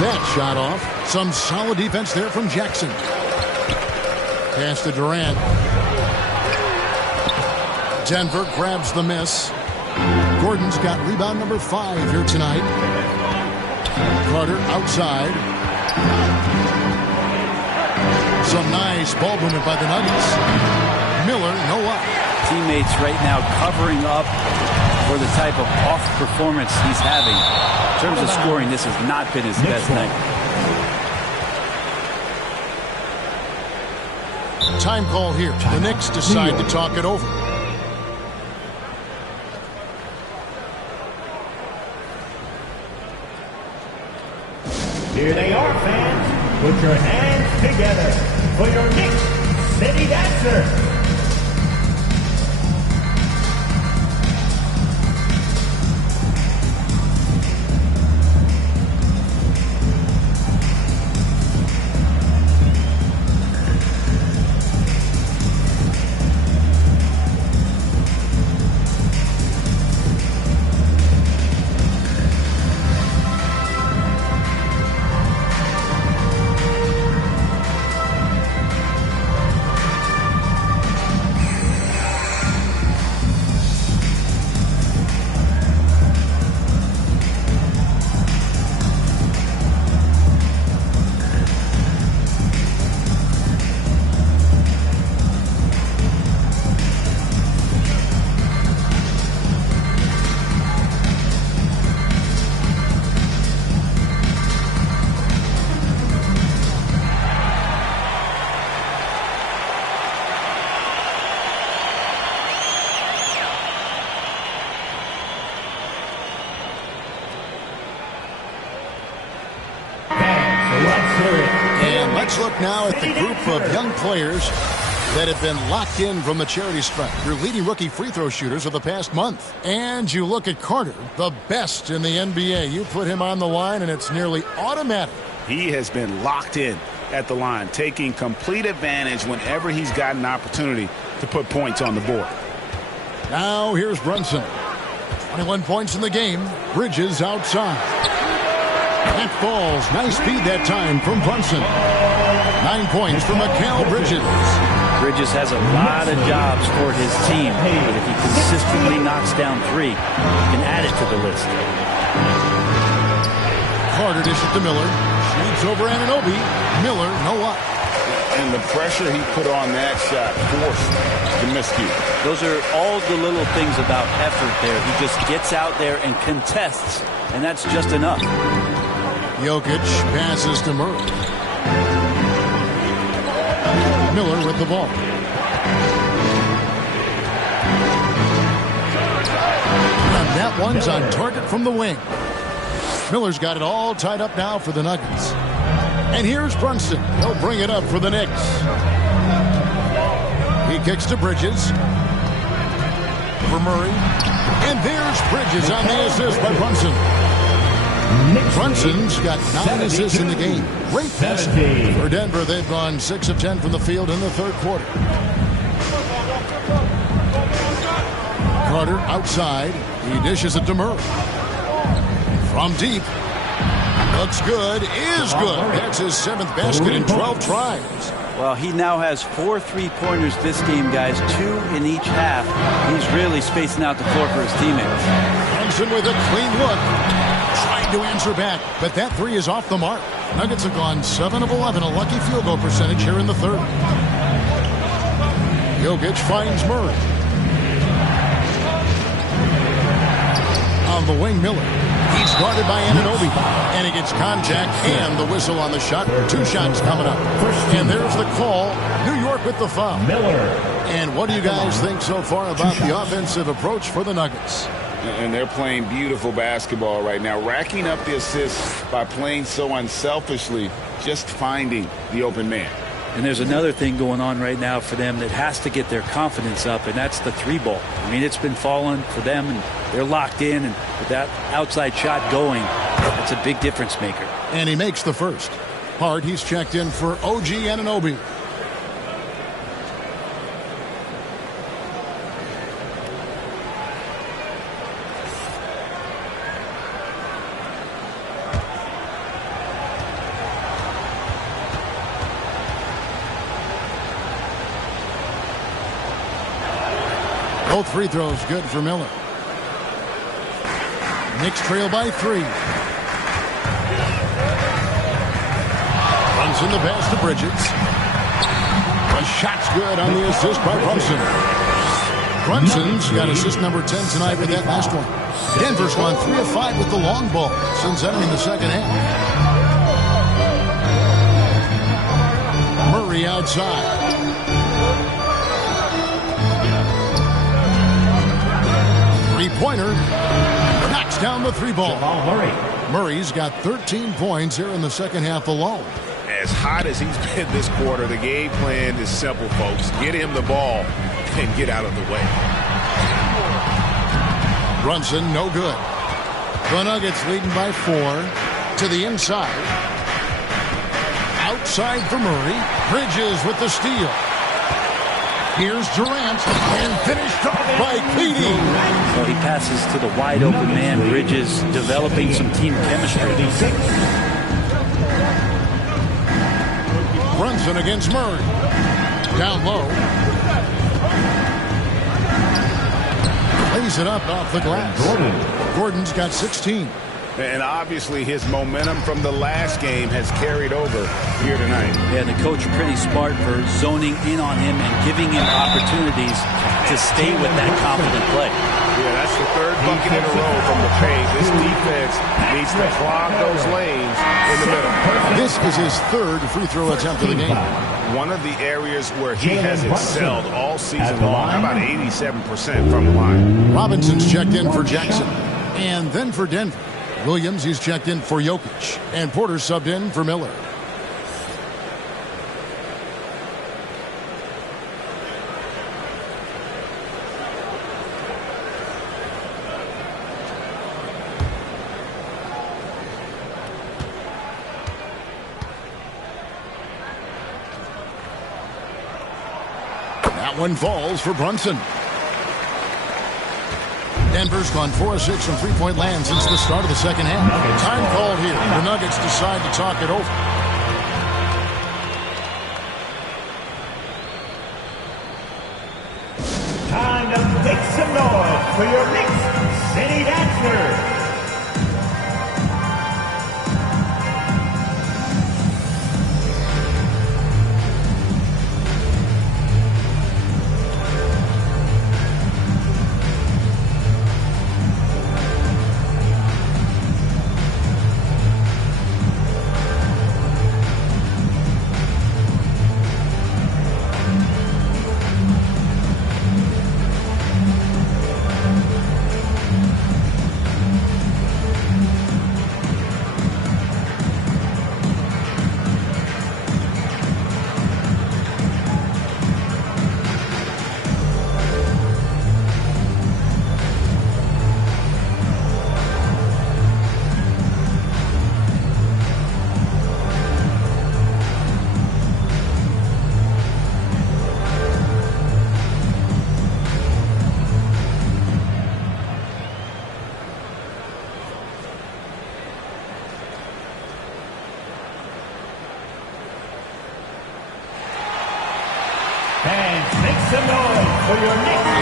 That shot off. Some solid defense there from Jackson. Pass to Durant. Denver grabs the miss. Gordon's got rebound number 5 here tonight. Carter outside. Some nice ball movement by the Nuggets. Miller, no up. Teammates right now covering up for the type of off performance he's having. In terms of scoring, this has not been his best night. Time call here. The Knicks decide to talk it over. Here they are, fans. Put your hands together for your Knicks City Dancer. look now at the group of young players that have been locked in from the charity stripe. Your leading rookie free throw shooters of the past month. And you look at Carter, the best in the NBA. You put him on the line, and it's nearly automatic. He has been locked in at the line, taking complete advantage whenever he's got an opportunity to put points on the board. Now here's Brunson. 21 points in the game. Bridges outside. That falls. Nice speed that time from Brunson. 9 points for Mikal Bridges. Bridges has a lot of jobs for his team, but if he consistently knocks down 3, he can add it to the list. Carter dishes to Miller. Shoots over Anunoby. Miller, no luck. And the pressure he put on that shot forced the miscue. Those are all the little things about effort there. He just gets out there and contests, and that's just enough. Jokic passes to Murray. Miller with the ball. And that one's on target from the wing. Miller's got it all tied up now for the Nuggets. And here's Brunson. He'll bring it up for the Knicks. He kicks to Bridges. For Murray. And there's Bridges on the assist by Brunson. Brunson's got 9 assists in the game. Great passing. For Denver, they've gone 6 of 10 from the field in the third quarter. Carter outside. He dishes it to Murray. From deep. Looks good. Is good. That's his 7th basket in 12 tries. Well, he now has 4 3-pointers this game, guys. 2 in each half. He's really spacing out the floor for his teammates. Brunson with a clean look. Trying to answer back, but that 3 is off the mark. Nuggets have gone 7 of 11, a lucky field goal percentage here in the third. Jokic finds Murray. On the wing, Miller. He's guarded by Anunoby. And he gets contact and the whistle on the shot. 2 shots coming up. And there's the call. New York with the foul. Miller. And what do you guys think so far about the offensive approach for the Nuggets? And they're playing beautiful basketball right now, racking up the assists by playing so unselfishly, just finding the open man. And there's another thing going on right now for them that has to get their confidence up, and that's the 3-ball. I mean, it's been falling for them, and they're locked in, and with that outside shot going, that's a big difference maker. And he makes the first. Hart, he's checked in for OG Anunoby. Both free throws good for Miller. Knicks trail by 3. Brunson the pass to Bridges. The shot's good on the assist by Brunson. Brunson's got assist number 10 tonight with that last one. Denver's gone 3 of 5 with the long ball since entering the second half. Murray outside. Three-pointer knocks down the 3-ball. Murray's got 13 points here in the second half alone. As hot as he's been this quarter, the game plan is simple, folks. Get him the ball and get out of the way. Brunson, no good. The Nuggets leading by 4 to the inside. Outside for Murray. Bridges with the steal. Here's Durant, and finished off by Keating. Well, he passes to the wide open man. Bridges developing some team chemistry. Brunson against Murray. Down low. Lays it up off the glass. Gordon's got 16. And obviously his momentum from the last game has carried over here tonight. Yeah, the coach pretty smart for zoning in on him and giving him opportunities to stay with that confident play. Yeah, that's the 3rd bucket in a row from the paint. This defense needs to clog those lanes in the middle. This is his 3rd free throw attempt of the game. One of the areas where he has excelled all season long. How about 87% from the line? Robinson's checked in for Jackson. And then for Denver. Williams, he's checked in for Jokic. And Porter subbed in for Miller. That one falls for Brunson. Denver's gone 4 of 6 from three-point land since the start of the second half. Time called here. The Nuggets decide to talk it over. Time to make some noise for your Knicks City Dancers.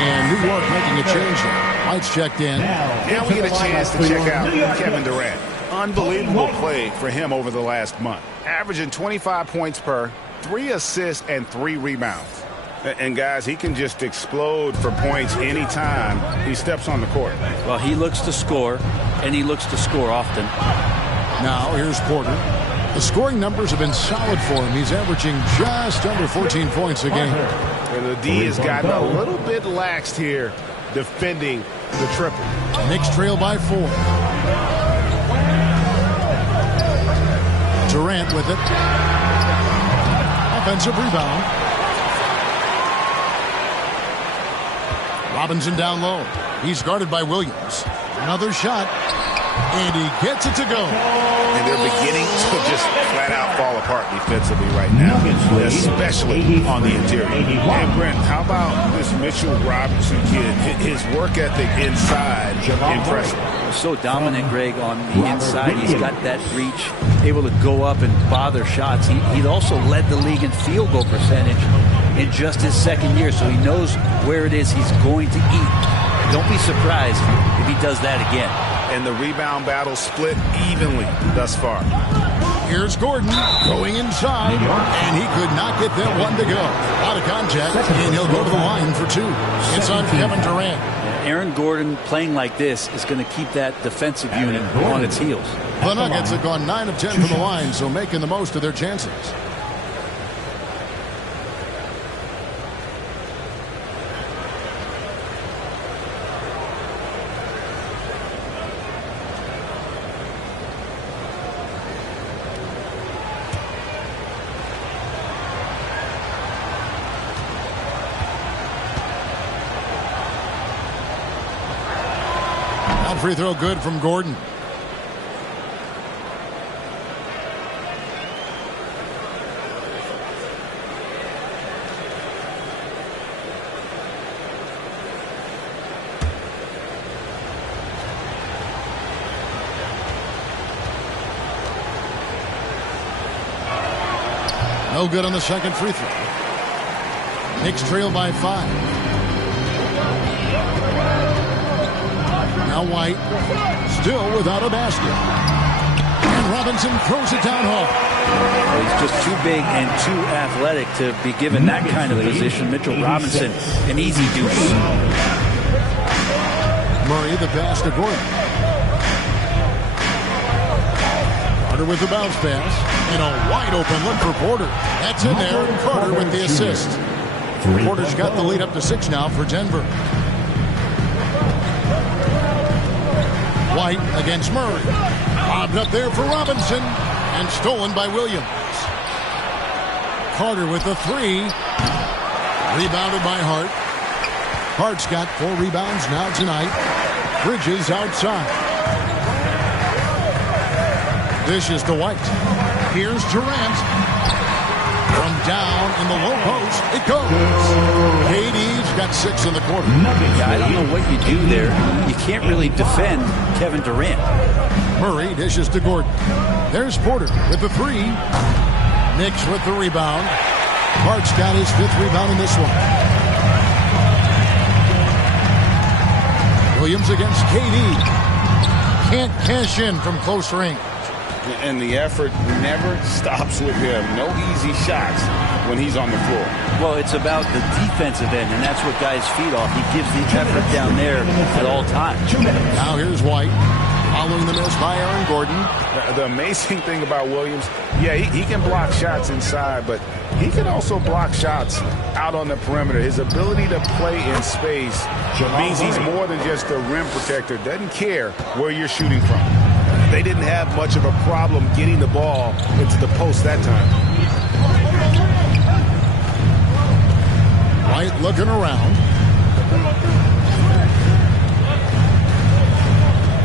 And New York making a change here. White's checked in. Now we get a chance to check out Kevin Durant. Unbelievable play for him over the last month. Averaging 25 points per, 3 assists, and 3 rebounds. And, guys, he can just explode for points anytime he steps on the court. Well, he looks to score, and he looks to score often. Now, here's Porter. The scoring numbers have been solid for him. He's averaging just under 14 points a game. And the D has gotten a little bit laxed here defending the triple. Knicks trail by 4. Durant with it. Offensive rebound. Robinson down low. He's guarded by Williams. Another shot. And he gets it to go. And they're beginning to just flat out fall apart defensively right now, especially on the interior. And Brent, how about this Mitchell Robinson kid? His work ethic inside, impressive. So dominant, Greg, on the inside. He's got that reach, able to go up and bother shots. He also led the league in field goal percentage in just his second year, so he knows where it is he's going to eat. Don't be surprised if he does that again. And the rebound battle split evenly thus far. Here's Gordon going inside, and he could not get that one to go. Out of contact, and he'll go to the line for 2. It's on Kevin Durant. Aaron Gordon playing like this is going to keep that defensive unit on its heels. The Nuggets have gone 9 of 10 from the line, so making the most of their chances. Free throw good from Gordon. No good on the second free throw. Knicks trail by 5. Now White, still without a basket. And Robinson throws it down hard. Well, he's just too big and too athletic to be given that kind of position. Mitchell Robinson, an easy deuce. Murray, the pass to Gordon. Carter with the bounce pass. And a wide open look for Porter. That's in there. Carter with the assist. Porter's got the lead up to 6 now for Denver. White against Murray. Lobbed up there for Robinson. And stolen by Williams. Carter with the 3. Rebounded by Hart. Hart's got 4 rebounds now tonight. Bridges outside. Dishes to White. Here's Durant. From down in the low post, it goes. KD's got 6 in the quarter. Yeah, I don't know what you do there. You can't really defend Kevin Durant. Murray dishes to Gordon. There's Porter with the 3. Knicks with the rebound. Hart's got his 5th rebound in this one. Williams against KD. Can't cash in from close range. And the effort never stops with him. No easy shots when he's on the floor. Well, it's about the defensive end, and that's what guys feed off. He gives the effort down there at all times. Now here's White. Following the miss by Aaron Gordon. The amazing thing about Williams, yeah, he can block shots inside, but he can also block shots out on the perimeter. His ability to play in space means he's more than just a rim protector. Doesn't care where you're shooting from. They didn't have much of a problem getting the ball into the post that time. White looking around.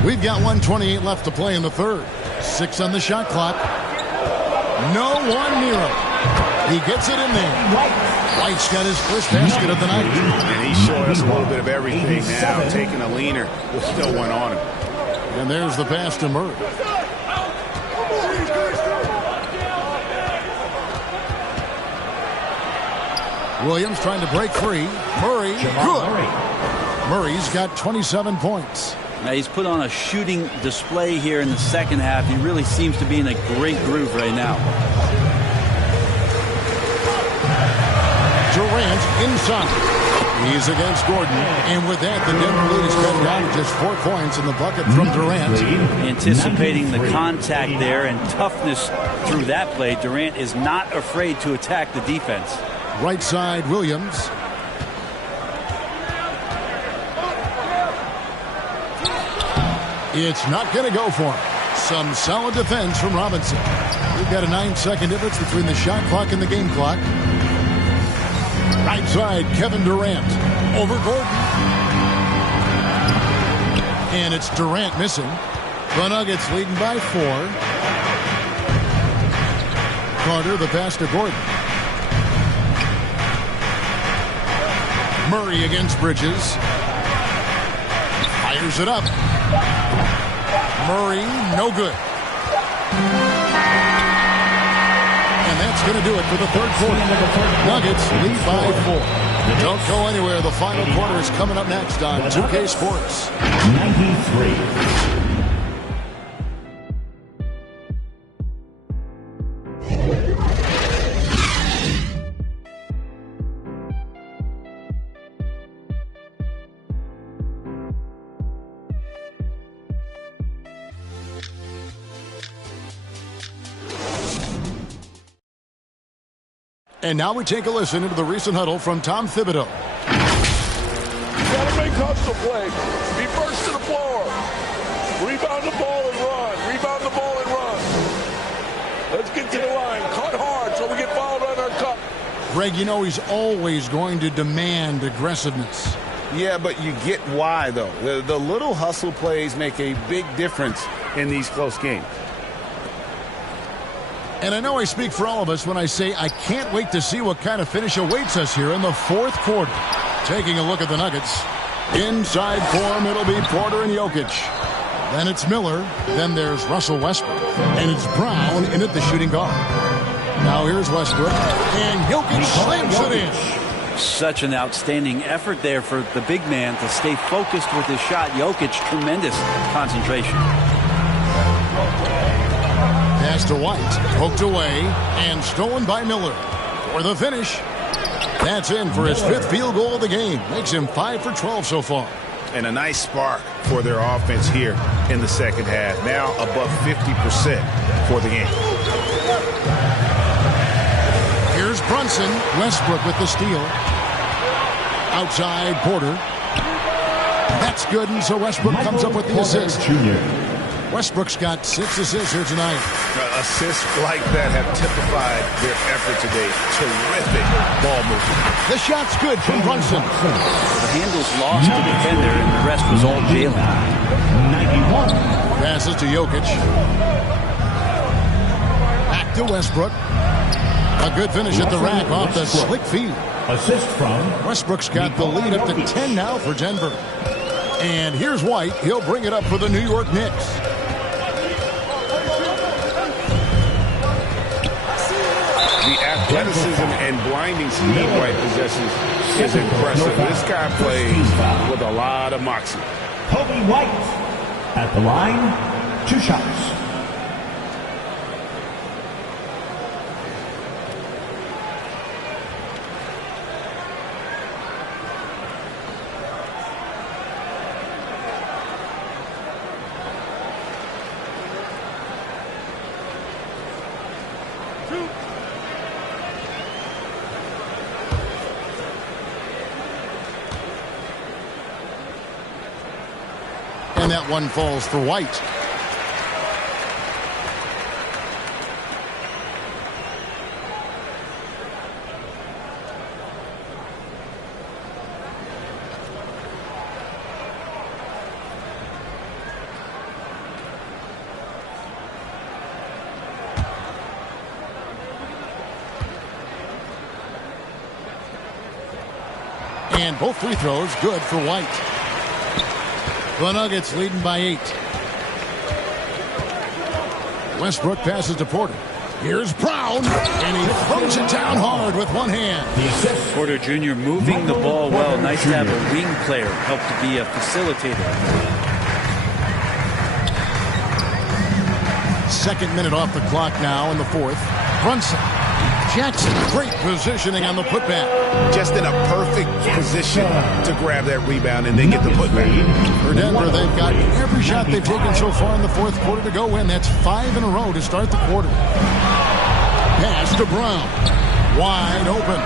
We've got 1:28 left to play in the third. 6 on the shot clock. No one near him. He gets it in there. White's got his first basket of the night. And he's showing us a little bit of everything now. Taking a leaner with still one on him. And there's the pass to Murray. Williams trying to break free. Murray, good. Murray's got 27 points. Now he's put on a shooting display here in the second half. He really seems to be in a great groove right now. Durant inside. He's against Gordon. And with that, the Denver lead is cut down to just 4 points in the bucket from Durant. Anticipating the contact there and toughness through that play, Durant is not afraid to attack the defense. Right side, Williams. It's not going to go for him. Some solid defense from Robinson. We've got a 9-second difference between the shot clock and the game clock. Right side, Kevin Durant. Over Gordon. And it's Durant missing. The Nuggets leading by 4. Carter, the pass to Gordon. Murray against Bridges. Fires it up. Murray, no good. And that's going to do it for the third quarter. Nuggets lead by 4. Don't go anywhere. The final quarter is coming up next on 2K Sports. 93. And now we take a listen into the recent huddle from Tom Thibodeau. Got to make hustle play. Be first to the floor. Rebound the ball and run. Rebound the ball and run. Let's get to the line. Cut hard so we get fouled on our cut. Greg, you know he's always going to demand aggressiveness. Yeah, but you get why, though. The little hustle plays make a big difference in these close games. And I know I speak for all of us when I say I can't wait to see what kind of finish awaits us here in the fourth quarter. Taking a look at the Nuggets. Inside form, it'll be Porter and Jokic. Then it's Miller. Then there's Russell Westbrook. And it's Brown in at the shooting guard. Now here's Westbrook. And Jokic slams it in. Such an outstanding effort there for the big man to stay focused with his shot. Jokic, tremendous concentration. Pass to White, poked away, and stolen by Miller. For the finish, that's in for his 5th field goal of the game. Makes him 5 for 12 so far. And a nice spark for their offense here in the second half. Now above 50% for the game. Here's Brunson. Westbrook with the steal. Outside, Porter. That's good, and so Westbrook comes up with the assist. Westbrook's got 6 assists here tonight. Assists like that have typified their effort today. Terrific ball movement. The shot's good from Brunson. The handle's lost to the defender, and the rest was all Jalen. 91. Passes to Jokic. Back to Westbrook. A good finish at the rack off the slick feed. Assist from Westbrook's got the lead up to 10 now for Denver. And here's White. He'll bring it up for the New York Knicks. The athleticism and blinding speed White possesses is impressive. This guy plays with a lot of moxie. Kobe White at the line, 2 shots. And that one falls for White. And both free throws good for White. The Nuggets leading by 8. Westbrook passes to Porter. Here's Brown, and he throws it down hard with one hand. Porter Jr. moving the ball well. Nice to have a wing player help to be a facilitator. Second minute off the clock now in the fourth. Brunson. Jackson, great positioning on the putback. Just in a perfect position to grab that rebound and then get the putback. For Denver, they've got every shot they've taken so far in the fourth quarter to go in. That's 5 in a row to start the quarter. Pass to Brown. Wide open.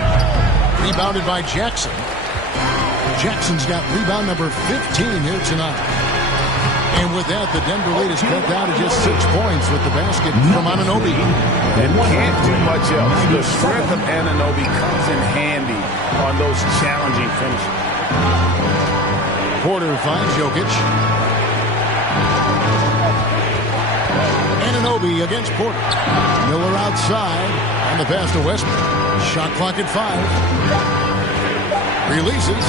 Rebounded by Jackson. Jackson's got rebound number 15 here tonight. And with that, the Denver lead is cut down to just 6 points with the basket from Anunoby. And can't do much else. The strength of Anunoby comes in handy on those challenging finishes. Porter finds Jokic. Anunoby against Porter. Miller outside on the pass to Westbrook. Shot clock at 5. Releases.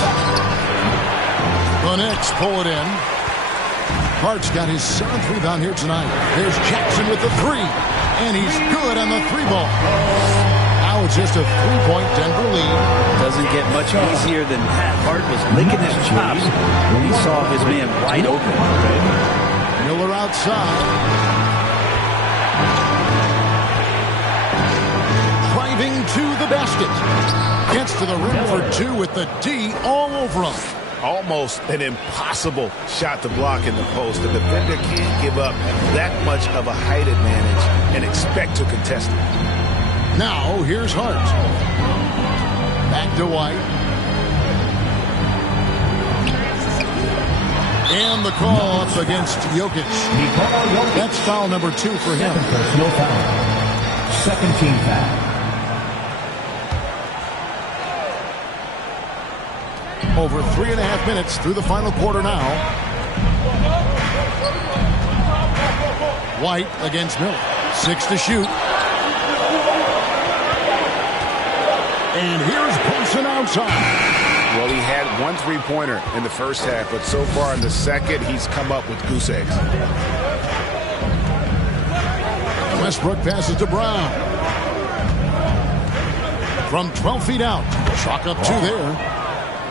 The Knicks pull it in. Hart's got his 7th rebound here tonight. There's Jackson with the 3. And he's good on the 3 ball. Now it's just a 3-point Denver lead. Doesn't get much easier than that. Hart was licking his chops when he saw his man wide open. Miller outside. Driving to the basket. Gets to the rim for 2 with the D all over him. Almost an impossible shot to block in the post. The defender can't give up that much of a height advantage and expect to contest it. Now, here's Hart. Back to White. And the call up against Jokic. That's foul number 2 for him. Personal foul. Second team foul. Over 3.5 minutes through the final quarter now. White against Miller. 6 to shoot. And here's Brunson outside. Well, he had 1 3-pointer in the first half, but so far in the second, he's come up with goose eggs. Westbrook passes to Brown. From 12 feet out. Chalk up 2 there.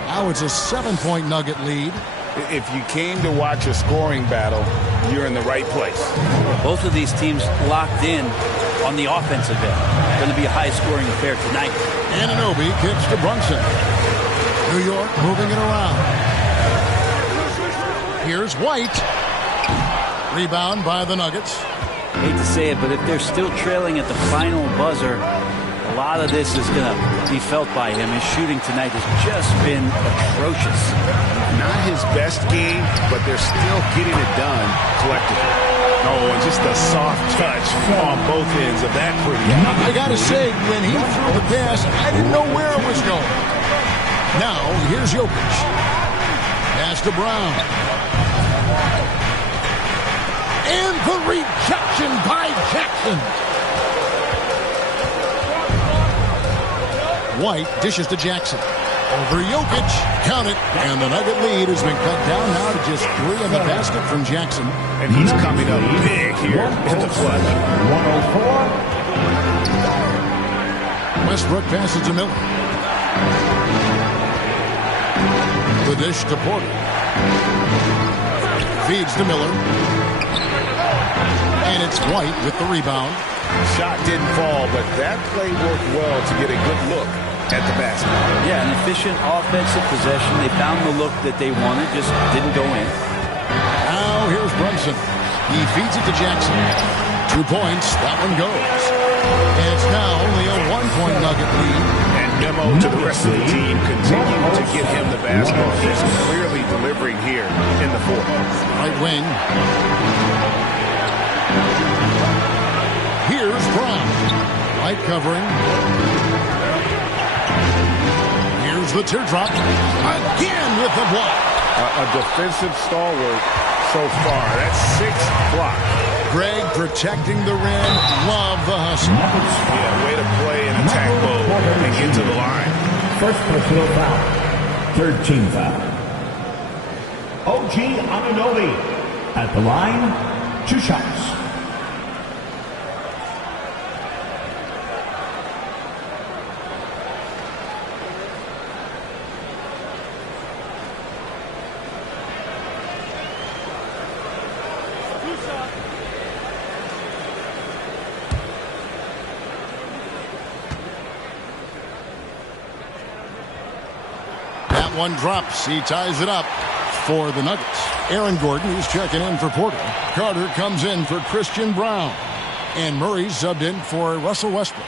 Now it's a 7-point Nugget lead. If you came to watch a scoring battle, you're in the right place. Both of these teams locked in on the offensive end. Going to be a high-scoring affair tonight. Anunoby kicks to Brunson. New York moving it around. Here's White. Rebound by the Nuggets. Hate to say it, but if they're still trailing at the final buzzer, a lot of this is going to be felt by him. His shooting tonight has just been atrocious. Not his best game, but they're still getting it done collectively. Oh, and just a soft touch on both ends of that pretty. I got to say, when he threw the pass, I didn't know where it was going. Now, here's Jokic. Pass to Brown. And the rejection by Jackson. White dishes to Jackson. Over Jokic. Count it. And the Nugget lead has been cut down now to just 3 in the basket from Jackson. And he's coming up big here in the clutch. 104. Westbrook passes to Miller. The dish to Porter. Feeds to Miller. And it's White with the rebound. Shot didn't fall, but that play worked well to get a good look at the basket. Yeah, an efficient offensive possession. They found the look that they wanted, just didn't go in. Now here's Brunson. He feeds it to Jackson. 2 points. That one goes. And it's now only a 1-point Nugget lead. And memo to the rest of the team. Continue to get him the basketball. He's clearly delivering here in the fourth. Right wing. Here's Brown. Light covering. Here's the teardrop. Again with the block. A defensive stalwart so far. That's 6 blocks. Greg protecting the rim. Love the hustle. Yeah, way to play in attack mode and get to the line. First personal foul. Third team foul. OG Anunoby at the line. 2 shots. One drops. He ties it up for the Nuggets. Aaron Gordon is checking in for Porter. Carter comes in for Christian Brown. And Murray subbed in for Russell Westbrook.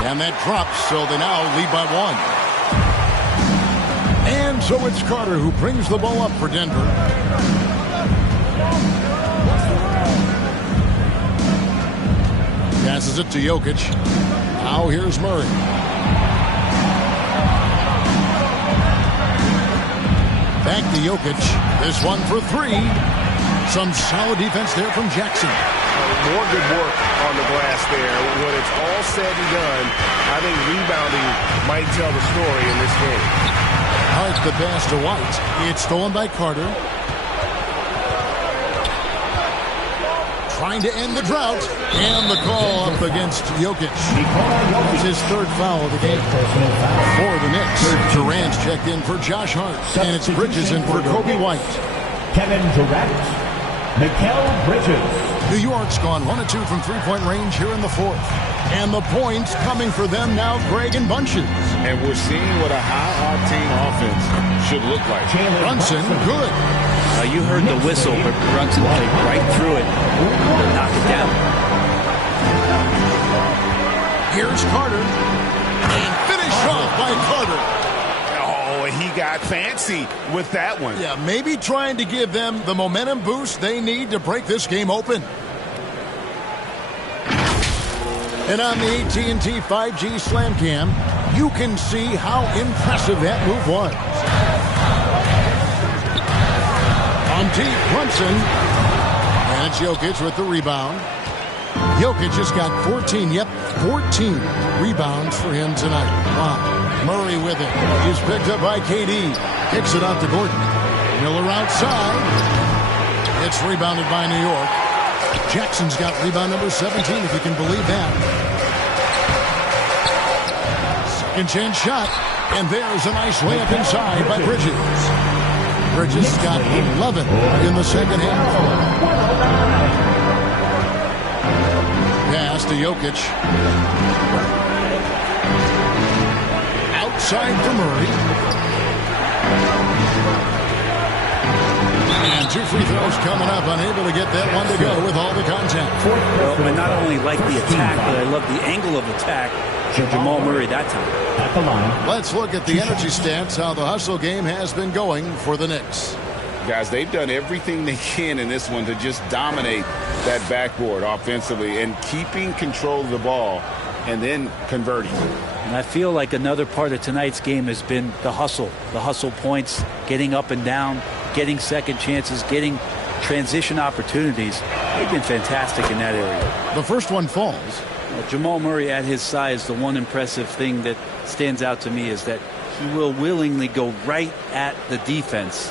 And that drops, so they now lead by 1. And so it's Carter who brings the ball up for Denver. Passes it to Jokic. Now here's Murray. Back to Jokic. This one for 3. Some solid defense there from Jackson. More good work on the glass there. When it's all said and done, I think rebounding might tell the story in this game. Hart the pass to White. It's stolen by Carter. Trying to end the drought. And the call up against Jokic. It's his 3rd foul of the game. For the Knicks, Durant's checked in for Josh Hart. And it's Bridges in for Kobe White. Kevin Durant. Mikal Bridges. New York's gone 1 of 2 from 3-point range here in the 4th. And the points coming for them now, Greg and Bunches. And we're seeing what a high-octane offense should look like. Brunson, good. You heard the whistle, but Brunson played right through it. Knock it down. Here's Carter. And finished off by Carter. He got fancy with that one. Yeah, maybe trying to give them the momentum boost they need to break this game open. And on the AT&T 5G Slam Cam, you can see how impressive that move was. On deep, Brunson. And it's Jokic with the rebound. Jokic just got 14 rebounds for him tonight. Wow. Murray with it. He's picked up by KD. Kicks it out to Gordon. Miller outside. It's rebounded by New York. Jackson's got rebound number 17, if you can believe that. Second chance shot. And there's a nice layup inside by Bridges. Bridges got 11 in the second half. Pass to Jokic. Outside for Murray. And 2 free throws coming up. Unable to get that one to go with all the contact. Well, I not only like the attack, but I love the angle of attack for Jamal Murray that time. At the line. Let's look at the energy stats, how the hustle game has been going for the Knicks. Guys, they've done everything they can in this one to just dominate that backboard offensively, and keeping control of the ball and then converting. And I feel like another part of tonight's game has been the hustle points, getting up and down, getting second chances, getting transition opportunities. They've been fantastic in that area. The first one falls. Well, Jamal Murray at his size, the one impressive thing that stands out to me is that he will willingly go right at the defense.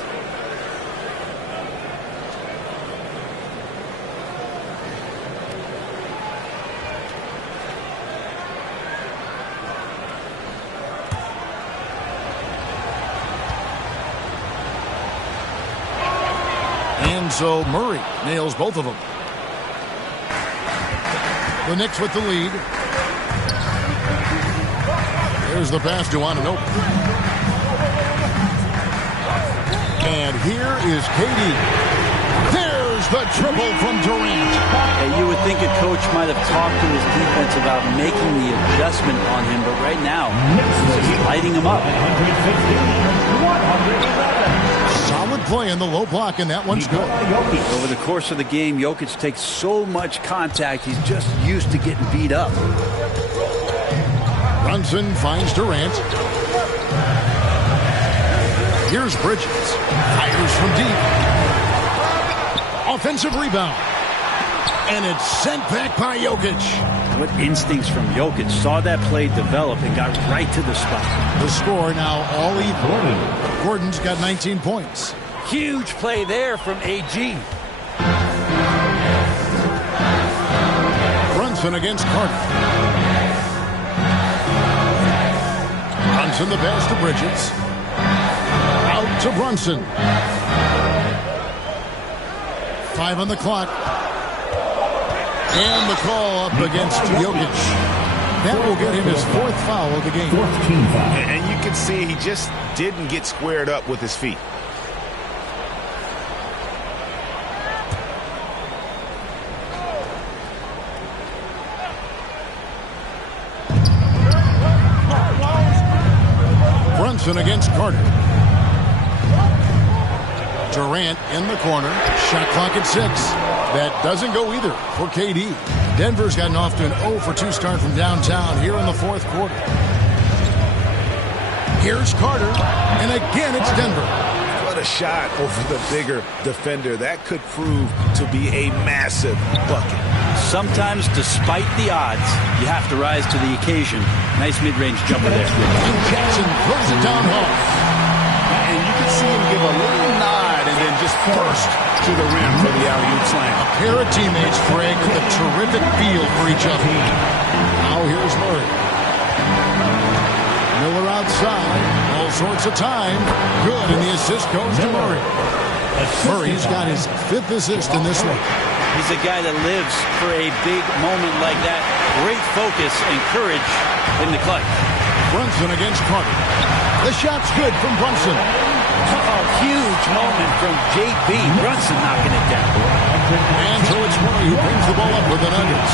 And so Murray nails both of them. The Knicks with the lead. There's the pass to Anunoby. And here is KD. There's the triple from Durant. Yeah, you would think a coach might have talked to his defense about making the adjustment on him, but right now, he's lighting him up. Solid play in the low block, and that one's good. Over the course of the game, Jokic takes so much contact, he's just used to getting beat up. Brunson finds Durant. Here's Bridges. Fires from deep. Offensive rebound. And it's sent back by Jokic. What instincts from Jokic. Saw that play develop and got right to the spot. The score now all even. Gordon's got 19 points. Huge play there from AG. Brunson against Carter. Brunson the pass to Bridges. Out to Brunson. 5 on the clock. And the call up against Jokic. That will get him his 4th foul of the game. And you can see he just didn't get squared up with his feet. Brunson against Carter. Durant in the corner. Shot clock at 6. That doesn't go either for KD. Denver's gotten off to an 0 for 2 start from downtown here in the 4th quarter. Here's Carter, and again it's Denver. What a shot over the bigger defender. That could prove to be a massive bucket. Sometimes, despite the odds, you have to rise to the occasion. Nice mid-range jumper there. And Jackson throws it down home. And you can see him give a little nod and then just burst to the rim for the alley-oop slam. A pair of teammates, Craig, with a terrific feel for each other. Now here's Murray. Miller outside. All sorts of time. Good, and the assist goes to Murray. Murray's got his 5th assist in this one. He's a guy that lives for a big moment like that. Great focus and courage in the clutch. Brunson against Carter. The shot's good from Brunson. A huge moment from JB. Brunson knocking it down. And so it's Murray who brings the ball up with the Nuggets.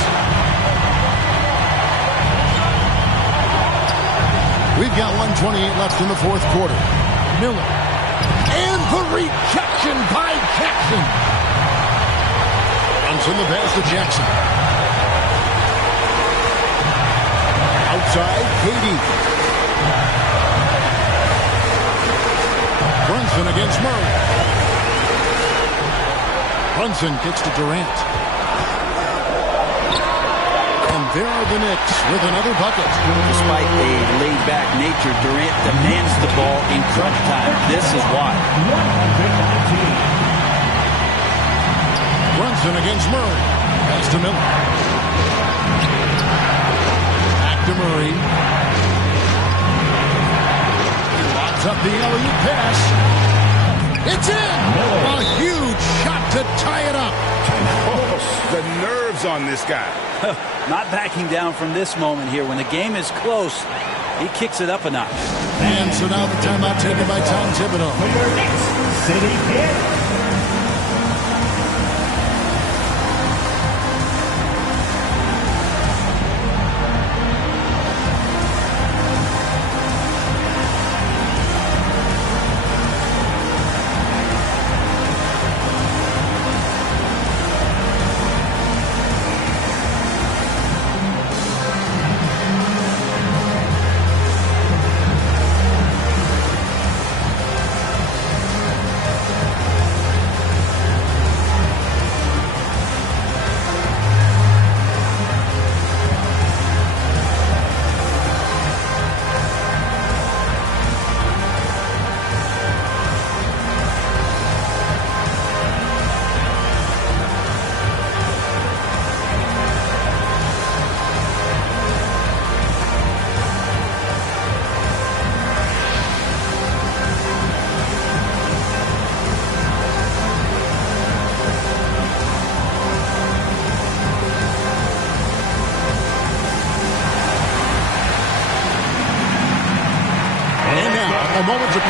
We've got 1:28 left in the 4th quarter. Miller. And the rejection by Jackson. Brunson the pass to Jackson. Outside, KD. Brunson against Murray. Brunson kicks to Durant. And there are the Knicks with another bucket. Despite a laid-back nature, Durant demands the ball in crunch time. This is why. Brunson against Murray. Pass to Miller. Back to Murray. He locks up the alley-oop pass. It's in! A huge shot to tie it up. Oh, the nerves on this guy. Not backing down from this moment here. When the game is close, he kicks it up a notch. And so now the timeout taken by Tom Thibodeau.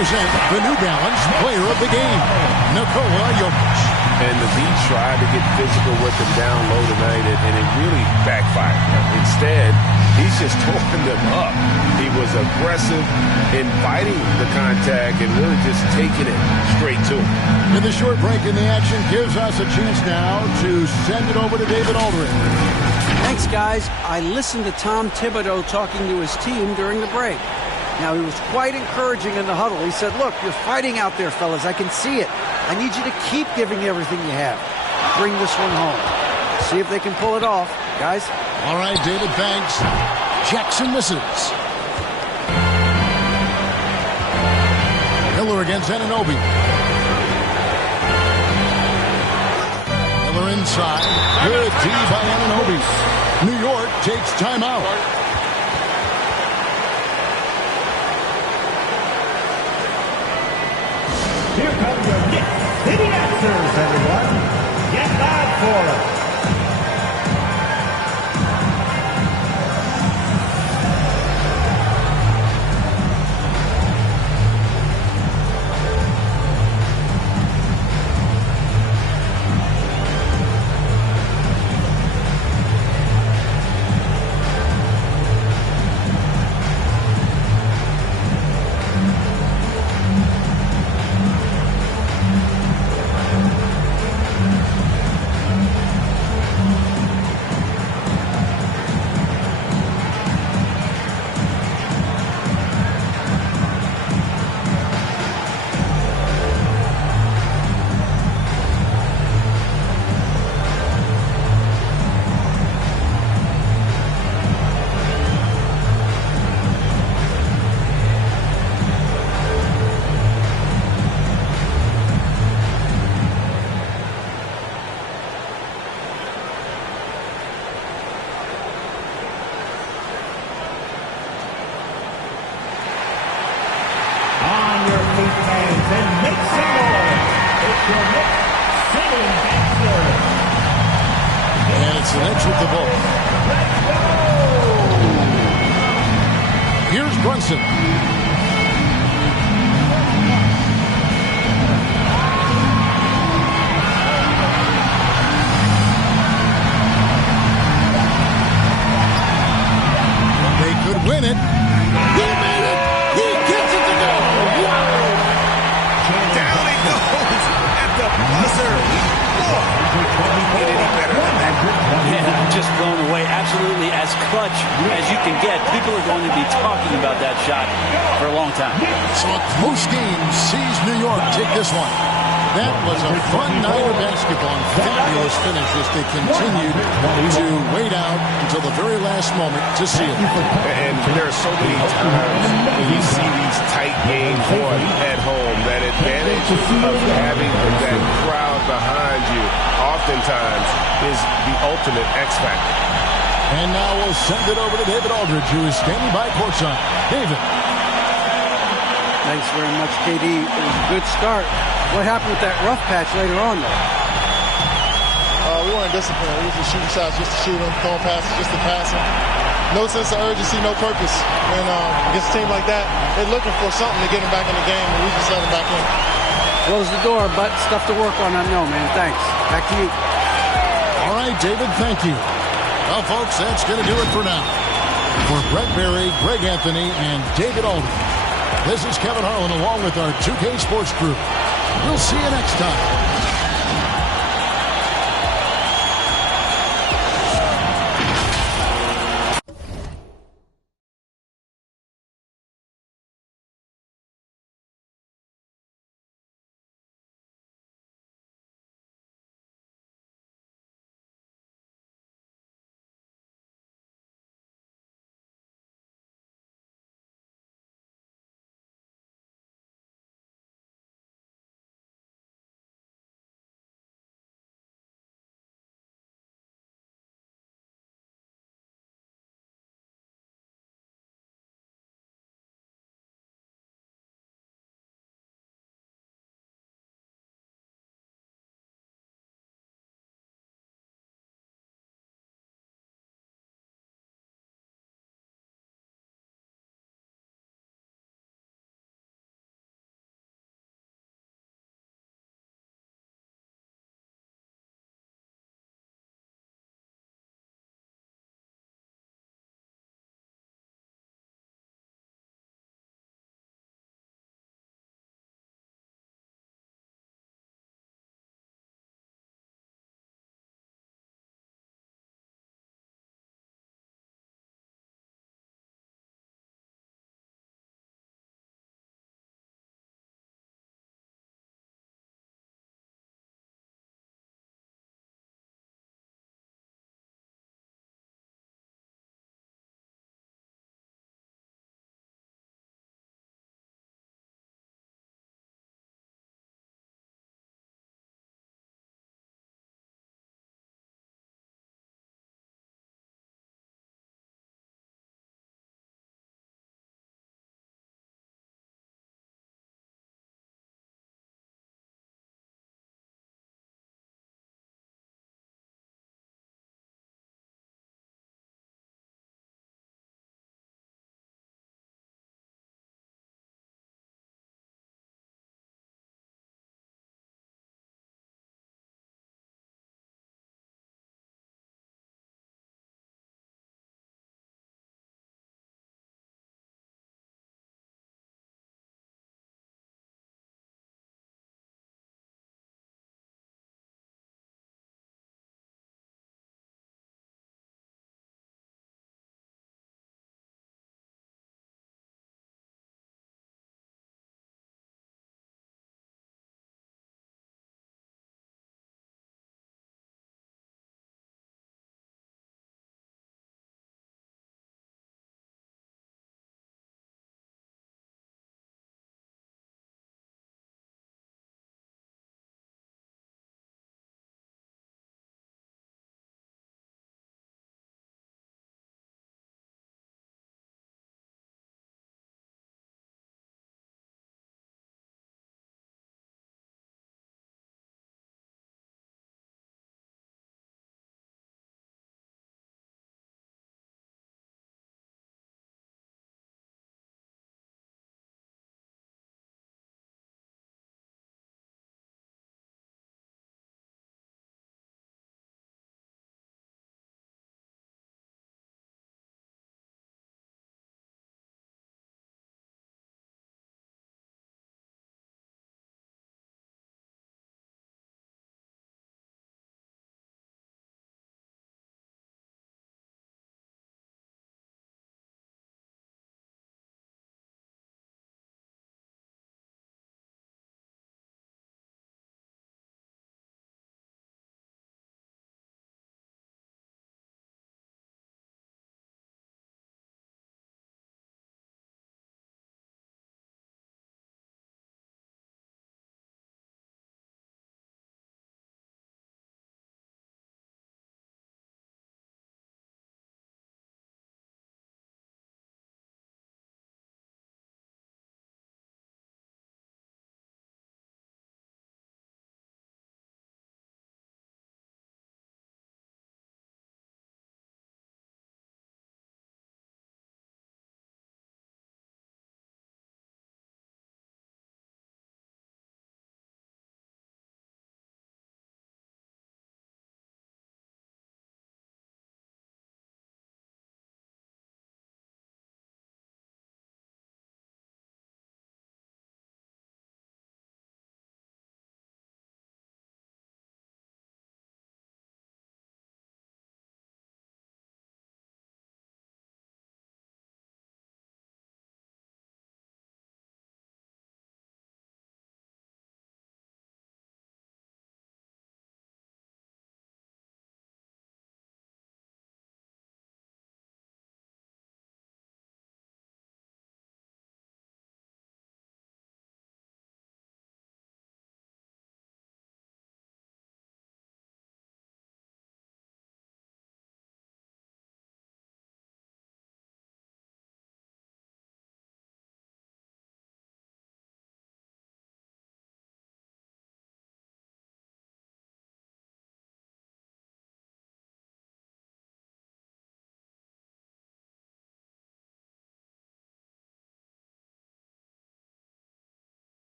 present the New Balance Player of the Game, Nikola Jokic. And the Heat tried to get physical with him down low tonight, and it really backfired. Instead, he's just throwing them up. He was aggressive, inviting the contact, and really just taking it straight to him. And the short break in the action gives us a chance now to send it over to David Aldridge. Thanks, guys. I listened to Tom Thibodeau talking to his team during the break. Now, he was quite encouraging in the huddle. He said, look, you're fighting out there, fellas. I can see it. I need you to keep giving everything you have. Bring this one home. See if they can pull it off. Guys? All right, David, thanks. Jackson misses. Miller against Anunoby. Miller inside. Good D by Anunoby. New York takes timeout. Here comes your Knicks City answers, everyone. Get back for it. And it's the Knicks with the ball. Here's Brunson. They could win it. He made it. He gets it to go. Wow. Down he goes at the buzzer. Man, I'm just blown away. Absolutely as clutch as you can get. People are going to be talking about that shot for a long time. So a close game sees New York take this one. That was a fun night of basketball and fabulous finish as they continued to wait out until the very last moment to see it. And there are so many times when you see these tight games won at home, that advantage of having that crowd behind you oftentimes is the ultimate X factor. And now we'll send it over to David Aldridge, who is standing by courtside. David. Thanks very much, KD. It was a good start. What happened with that rough patch later on, though? We weren't disciplined. We were just shooting shots just to shoot them, throwing passes just to pass them. No sense of urgency, no purpose. And against a team like that, they're looking for something to get them back in the game, and we just let them back in. Close the door, but stuff to work on. I know, man. Thanks. Back to you. All right, David, thank you. Well, folks, that's going to do it for now. For Brent Barry, Greg Anthony, and David Aldridge, this is Kevin Harlan along with our 2K Sports crew. We'll see you next time.